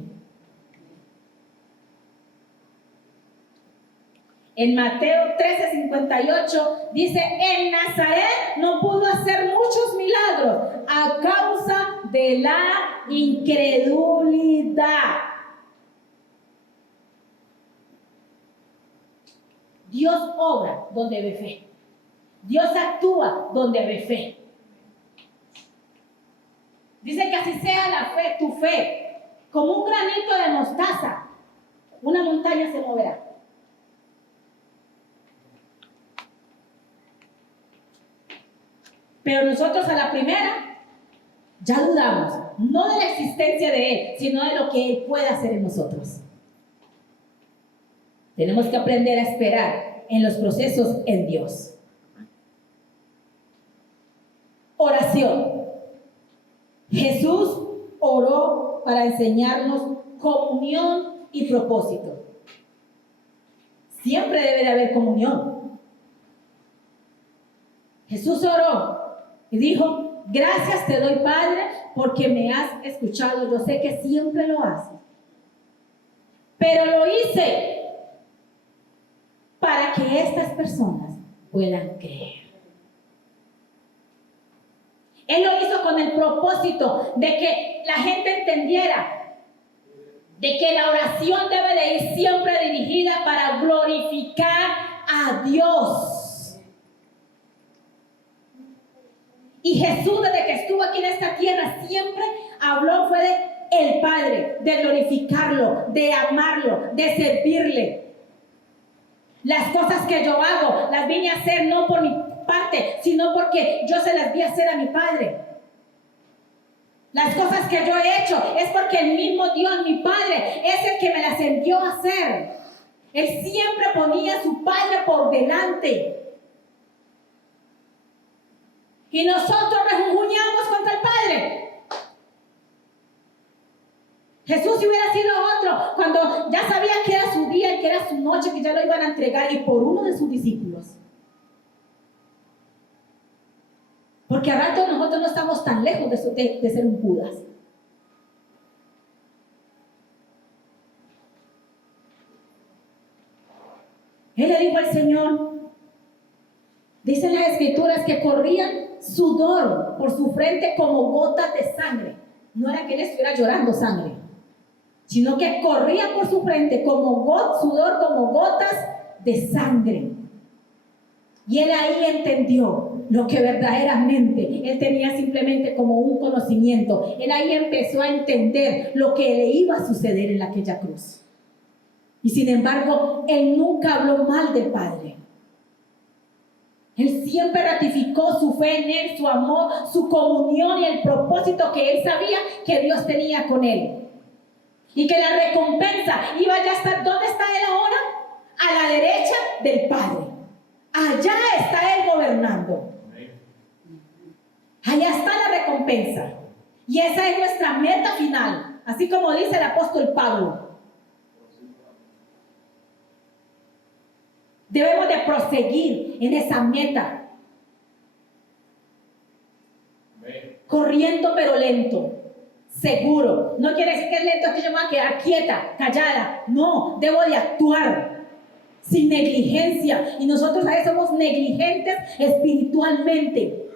En Mateo 13:58 dice, en Nazaret no pudo hacer muchos milagros a causa de la incredulidad. Dios obra donde ve fe. Dios actúa donde ve fe. Dice que así sea la fe, tu fe, como un granito de mostaza, una montaña se moverá. Pero nosotros a la primera ya dudamos, no de la existencia de Él, sino de lo que Él puede hacer en nosotros. Tenemos que aprender a esperar en los procesos en Dios. Oración. Jesús oró para enseñarnos comunión y propósito. Siempre debe de haber comunión. Jesús oró y dijo, gracias te doy, Padre, porque me has escuchado. Yo sé que siempre lo haces. Pero lo hice para que estas personas puedan creer. Él lo hizo con el propósito de que la gente entendiera de que la oración debe de ir siempre dirigida para glorificar a Dios. Y Jesús, desde que estuvo aquí en esta tierra, siempre habló, fue de el Padre, de glorificarlo, de amarlo, de servirle. Las cosas que yo hago, las vine a hacer no por mi parte, sino porque yo se las vi hacer a mi Padre. Las cosas que yo he hecho es porque el mismo Dios, mi Padre, es el que me las envió a hacer. Él siempre ponía a su Padre por delante. Y nosotros rejuñamos contra el Padre. Jesús, si hubiera sido otro, cuando ya sabía que era su día, que era su noche, que ya lo iban a entregar, y por uno de sus discípulos. Porque a rato nosotros no estamos tan lejos de ser un Judas. Él le dijo al Señor, Dicen las escrituras que corrían sudor por su frente como gotas de sangre. No era que él estuviera llorando sangre, sino que corría por su frente como sudor, como gotas de sangre. Y él ahí entendió lo que verdaderamente él tenía simplemente como un conocimiento. Él ahí empezó a entender lo que le iba a suceder en aquella cruz. Y sin embargo, él nunca habló mal del Padre. Él siempre ratificó su fe en él, su amor, su comunión y el propósito que él sabía que Dios tenía con él. Y que la recompensa iba ya a estar. ¿Dónde está él ahora? A la derecha del Padre. Allá está él gobernando. Allá está la recompensa. Y esa es nuestra meta final. Así como dice el apóstol Pablo. Debemos de proseguir en esa meta. Corriendo pero lento. Seguro. No quiere decir que es lento, es que yo me voy a quedar quieta, callada. No, debo de actuar sin negligencia. Y nosotros a veces somos negligentes espiritualmente.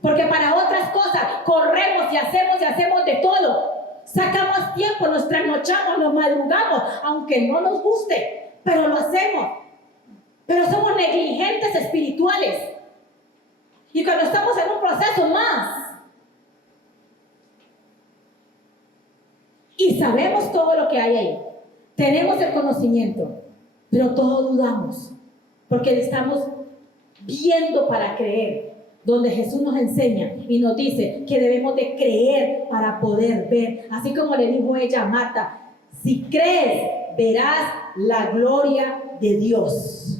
Porque para otras cosas corremos y hacemos de todo. Sacamos tiempo, nos trasnochamos, nos madrugamos, aunque no nos guste, pero lo hacemos. Pero somos negligentes espirituales. Y cuando estamos en un proceso más, y sabemos todo lo que hay ahí, tenemos el conocimiento, pero todos dudamos, porque estamos viendo para creer, donde Jesús nos enseña y nos dice que debemos de creer para poder ver. Así como le dijo ella a Marta, si crees, verás la gloria de Dios.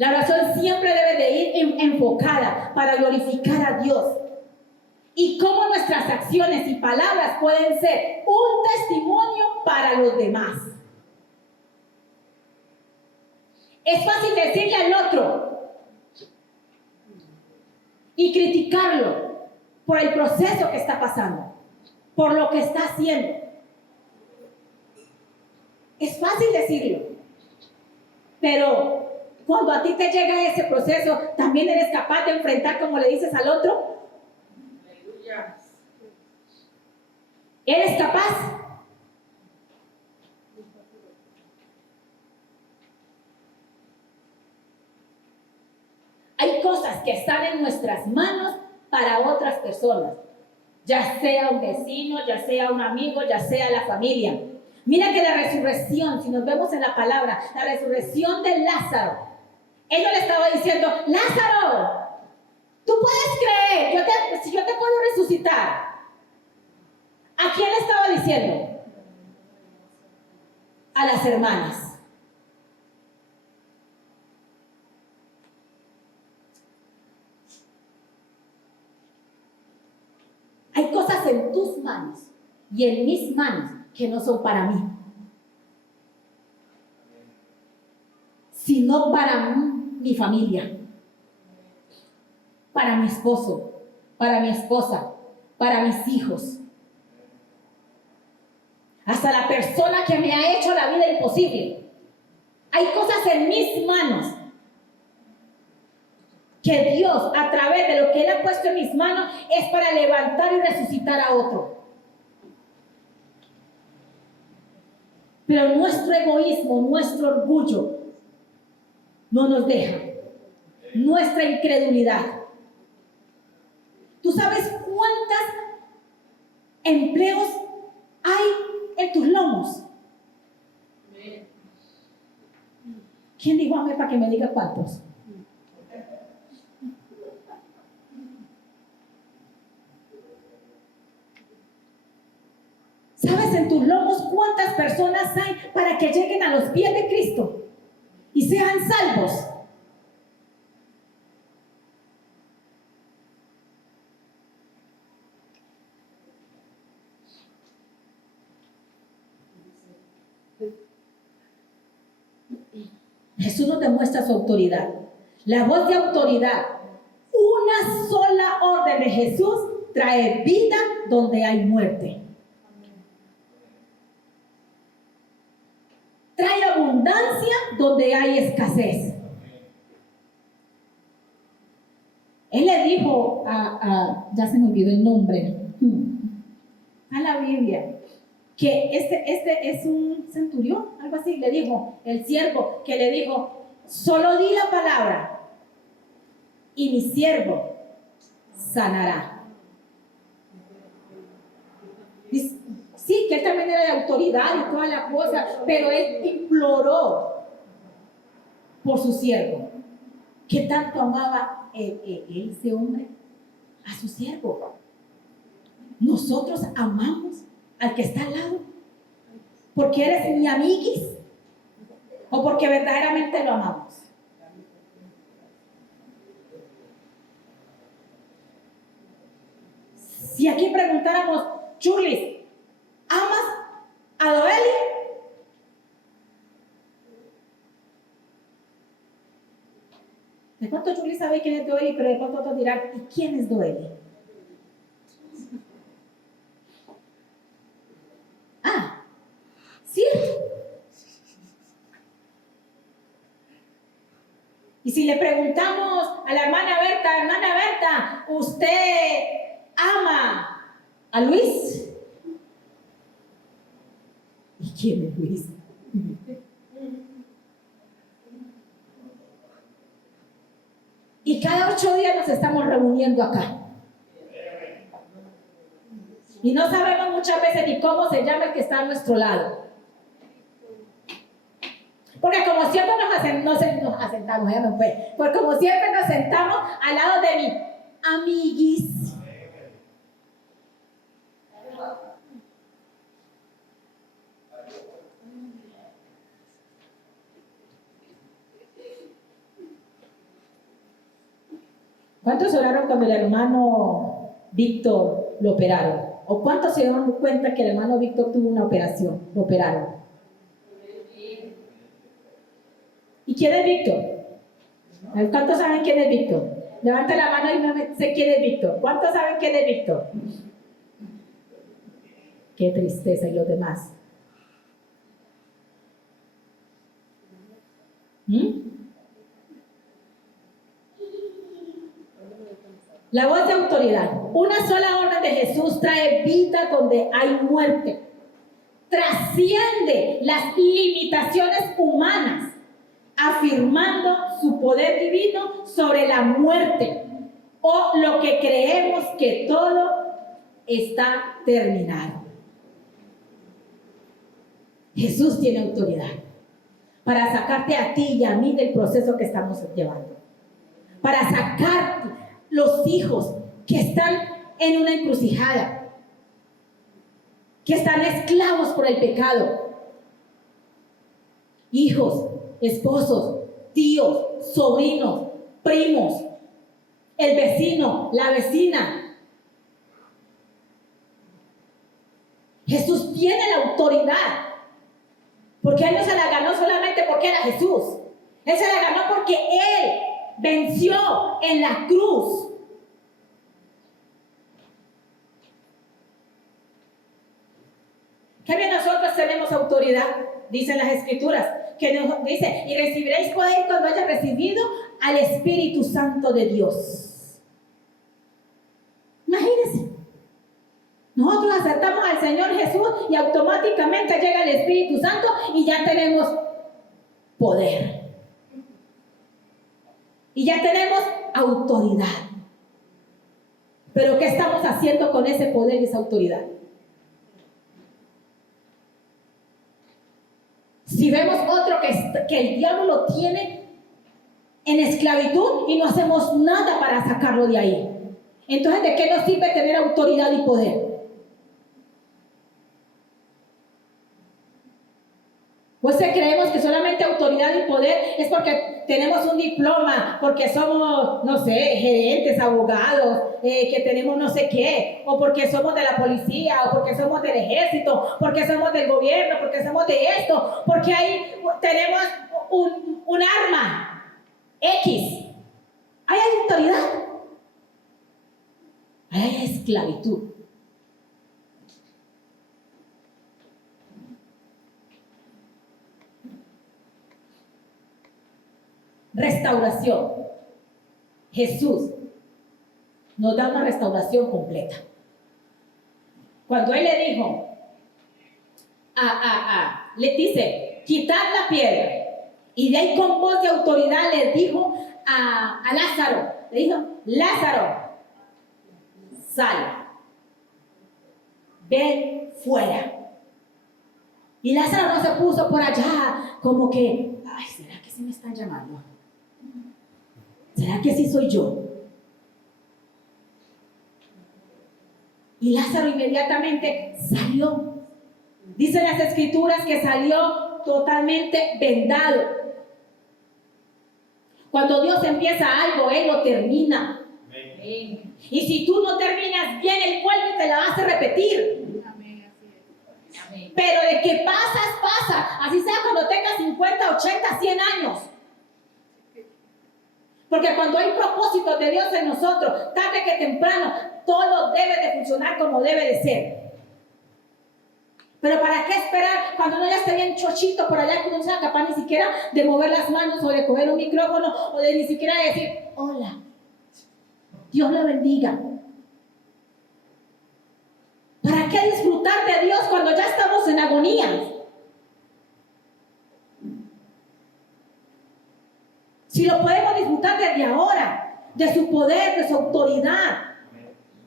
La oración siempre debe de ir enfocada para glorificar a Dios. Y cómo nuestras acciones y palabras pueden ser un testimonio para los demás. Es fácil decirle al otro y criticarlo por el proceso que está pasando, por lo que está haciendo. Es fácil decirlo, pero cuando a ti te llega ese proceso, ¿también eres capaz de enfrentar como le dices al otro? Aleluya. ¿Eres capaz? Hay cosas que están en nuestras manos para otras personas, ya sea un vecino, ya sea un amigo, ya sea la familia. Mira que la resurrección, si nos vemos en la palabra, la resurrección de Lázaro, él no le estaba diciendo, Lázaro, tú puedes creer, si yo te puedo resucitar. ¿A quién le estaba diciendo? A las hermanas. Hay cosas en tus manos y en mis manos que no son para mí, sino para mi familia, para mi esposo, para mi esposa, para mis hijos, hasta la persona que me ha hecho la vida imposible. Hay cosas en mis manos que Dios, a través de lo que Él ha puesto en mis manos, es para levantar y resucitar a otro. Pero nuestro egoísmo, nuestro orgullo no nos deja. Nuestra incredulidad. ¿Tú sabes cuántos empleos hay en tus lomos? ¿Quién dijo amén para que me diga cuántos? ¿Sabes en tus lomos cuántas personas hay para que lleguen a los pies de Cristo y sean salvos? Jesús nos demuestra su autoridad. La voz de autoridad. Una sola orden de Jesús trae vida donde hay muerte. Trae abundancia donde hay escasez. Él le dijo ya se me olvidó el nombre, a la Biblia, que este es un centurión, algo así, le dijo, el siervo, que le dijo, solo di la palabra y mi siervo sanará. Sí, que él también era de autoridad y toda la cosa, pero él imploró por su siervo. ¿Qué tanto amaba ese hombre a su siervo? Nosotros amamos al que está al lado porque eres mi amiguis o porque verdaderamente lo amamos. Si aquí preguntáramos, Churlis, ¿amas a Doeli? ¿De cuánto Churlis sabe quién es Doeli? Pero de cuánto otros dirán, ¿y quién es Doeli? ¿Cierto? Y si le preguntamos a la hermana Berta, ¿usted ama a Luis? ¿Y quién es Luis? Y cada 8 días nos estamos reuniendo acá. Y no sabemos muchas veces ni cómo se llama el que está a nuestro lado. Porque como siempre nos asentamos, porque como siempre nos sentamos al lado de mi amiguis. ¿Cuántos oraron cuando el hermano Víctor lo operaron? ¿O cuántos se dieron cuenta que el hermano Víctor tuvo una operación? Lo operaron. ¿Y quién es Víctor? ¿Cuántos saben quién es Víctor? Levanta la mano y no sé quién es Víctor. ¿Cuántos saben quién es Víctor? Qué tristeza. ¿Y los demás? La voz de autoridad. Una sola orden de Jesús trae vida donde hay muerte. Trasciende las limitaciones humanas, afirmando su poder divino sobre la muerte o lo que creemos que todo está terminado. Jesús tiene autoridad para sacarte a ti y a mí del proceso que estamos llevando, para sacarte los hijos que están en una encrucijada, que están esclavos por el pecado, hijos, esposos, tíos, sobrinos, primos, el vecino, la vecina. Jesús tiene la autoridad, porque Él no se la ganó solamente porque era Jesús. Él se la ganó porque Él venció en la cruz. ¿Qué bien nosotros tenemos autoridad? Dicen las Escrituras, que nos dice, y recibiréis poder cuando haya recibido al Espíritu Santo de Dios. Imagínense, nosotros aceptamos al Señor Jesús y automáticamente llega el Espíritu Santo y ya tenemos poder. Y ya tenemos autoridad. Pero ¿qué estamos haciendo con ese poder y esa autoridad? Si vemos otro que el diablo lo tiene en esclavitud y no hacemos nada para sacarlo de ahí, entonces ¿de qué nos sirve tener autoridad y poder? Pues creemos que solamente autoridad y poder es porque tenemos un diploma, porque somos, no sé, gerentes, abogados, que tenemos no sé qué, o porque somos de la policía, o porque somos del ejército, porque somos del gobierno, porque somos de esto, porque ahí tenemos un arma X. Ahí hay autoridad, ahí hay esclavitud. Restauración. Jesús nos da una restauración completa. Cuando él le dijo, le dice, quitad la piedra, y de ahí con voz de autoridad le dijo a Lázaro, le dijo, Lázaro, sal, ven fuera. Y Lázaro no se puso por allá como que, ay, ¿será que sí me están llamando? ¿Será que sí soy yo? Y Lázaro inmediatamente salió. Dicen las escrituras que salió totalmente vendado. Cuando Dios empieza algo, Él lo termina. Amén. Y si tú no terminas bien, Él vuelve y te la hace repetir. Amén. Amén. Pero de que pasas, pasa. Así sea cuando tengas 50, 80, 100 años. Porque cuando hay propósitos de Dios en nosotros, tarde que temprano, todo debe de funcionar como debe de ser. Pero ¿para qué esperar cuando uno ya esté bien chochito por allá, que uno no sea capaz ni siquiera de mover las manos o de coger un micrófono o de ni siquiera decir, hola, Dios le bendiga? ¿Para qué disfrutar de Dios cuando ya estamos en agonía? Si lo podemos disfrutar desde ahora, de su poder, de su autoridad,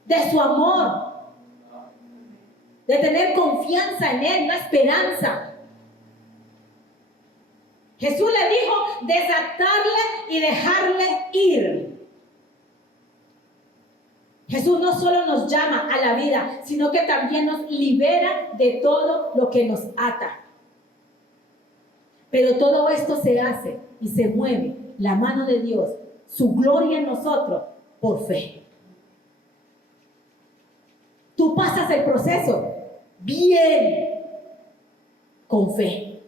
de su amor, de tener confianza en Él, una esperanza. Jesús le dijo desatarle y dejarle ir. Jesús no solo nos llama a la vida, sino que también nos libera de todo lo que nos ata. Pero todo esto se hace y se mueve la mano de Dios, su gloria en nosotros, por fe. Tú pasas el proceso bien, con fe.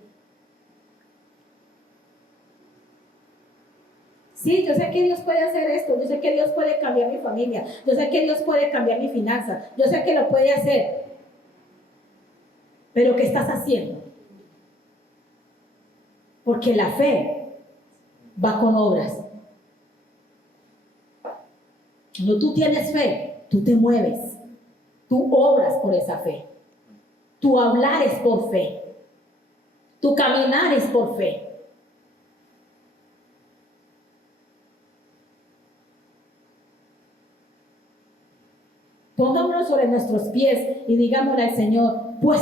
Sí, yo sé que Dios puede hacer esto, yo sé que Dios puede cambiar mi familia, yo sé que Dios puede cambiar mi finanza, yo sé que lo puede hacer. Pero ¿qué estás haciendo? Porque la fe va con obras. Cuando tú tienes fe, tú te mueves, tú obras por esa fe, tu hablar es por fe, tu caminar es por fe. Pongámonos sobre nuestros pies y digámosle al Señor, pues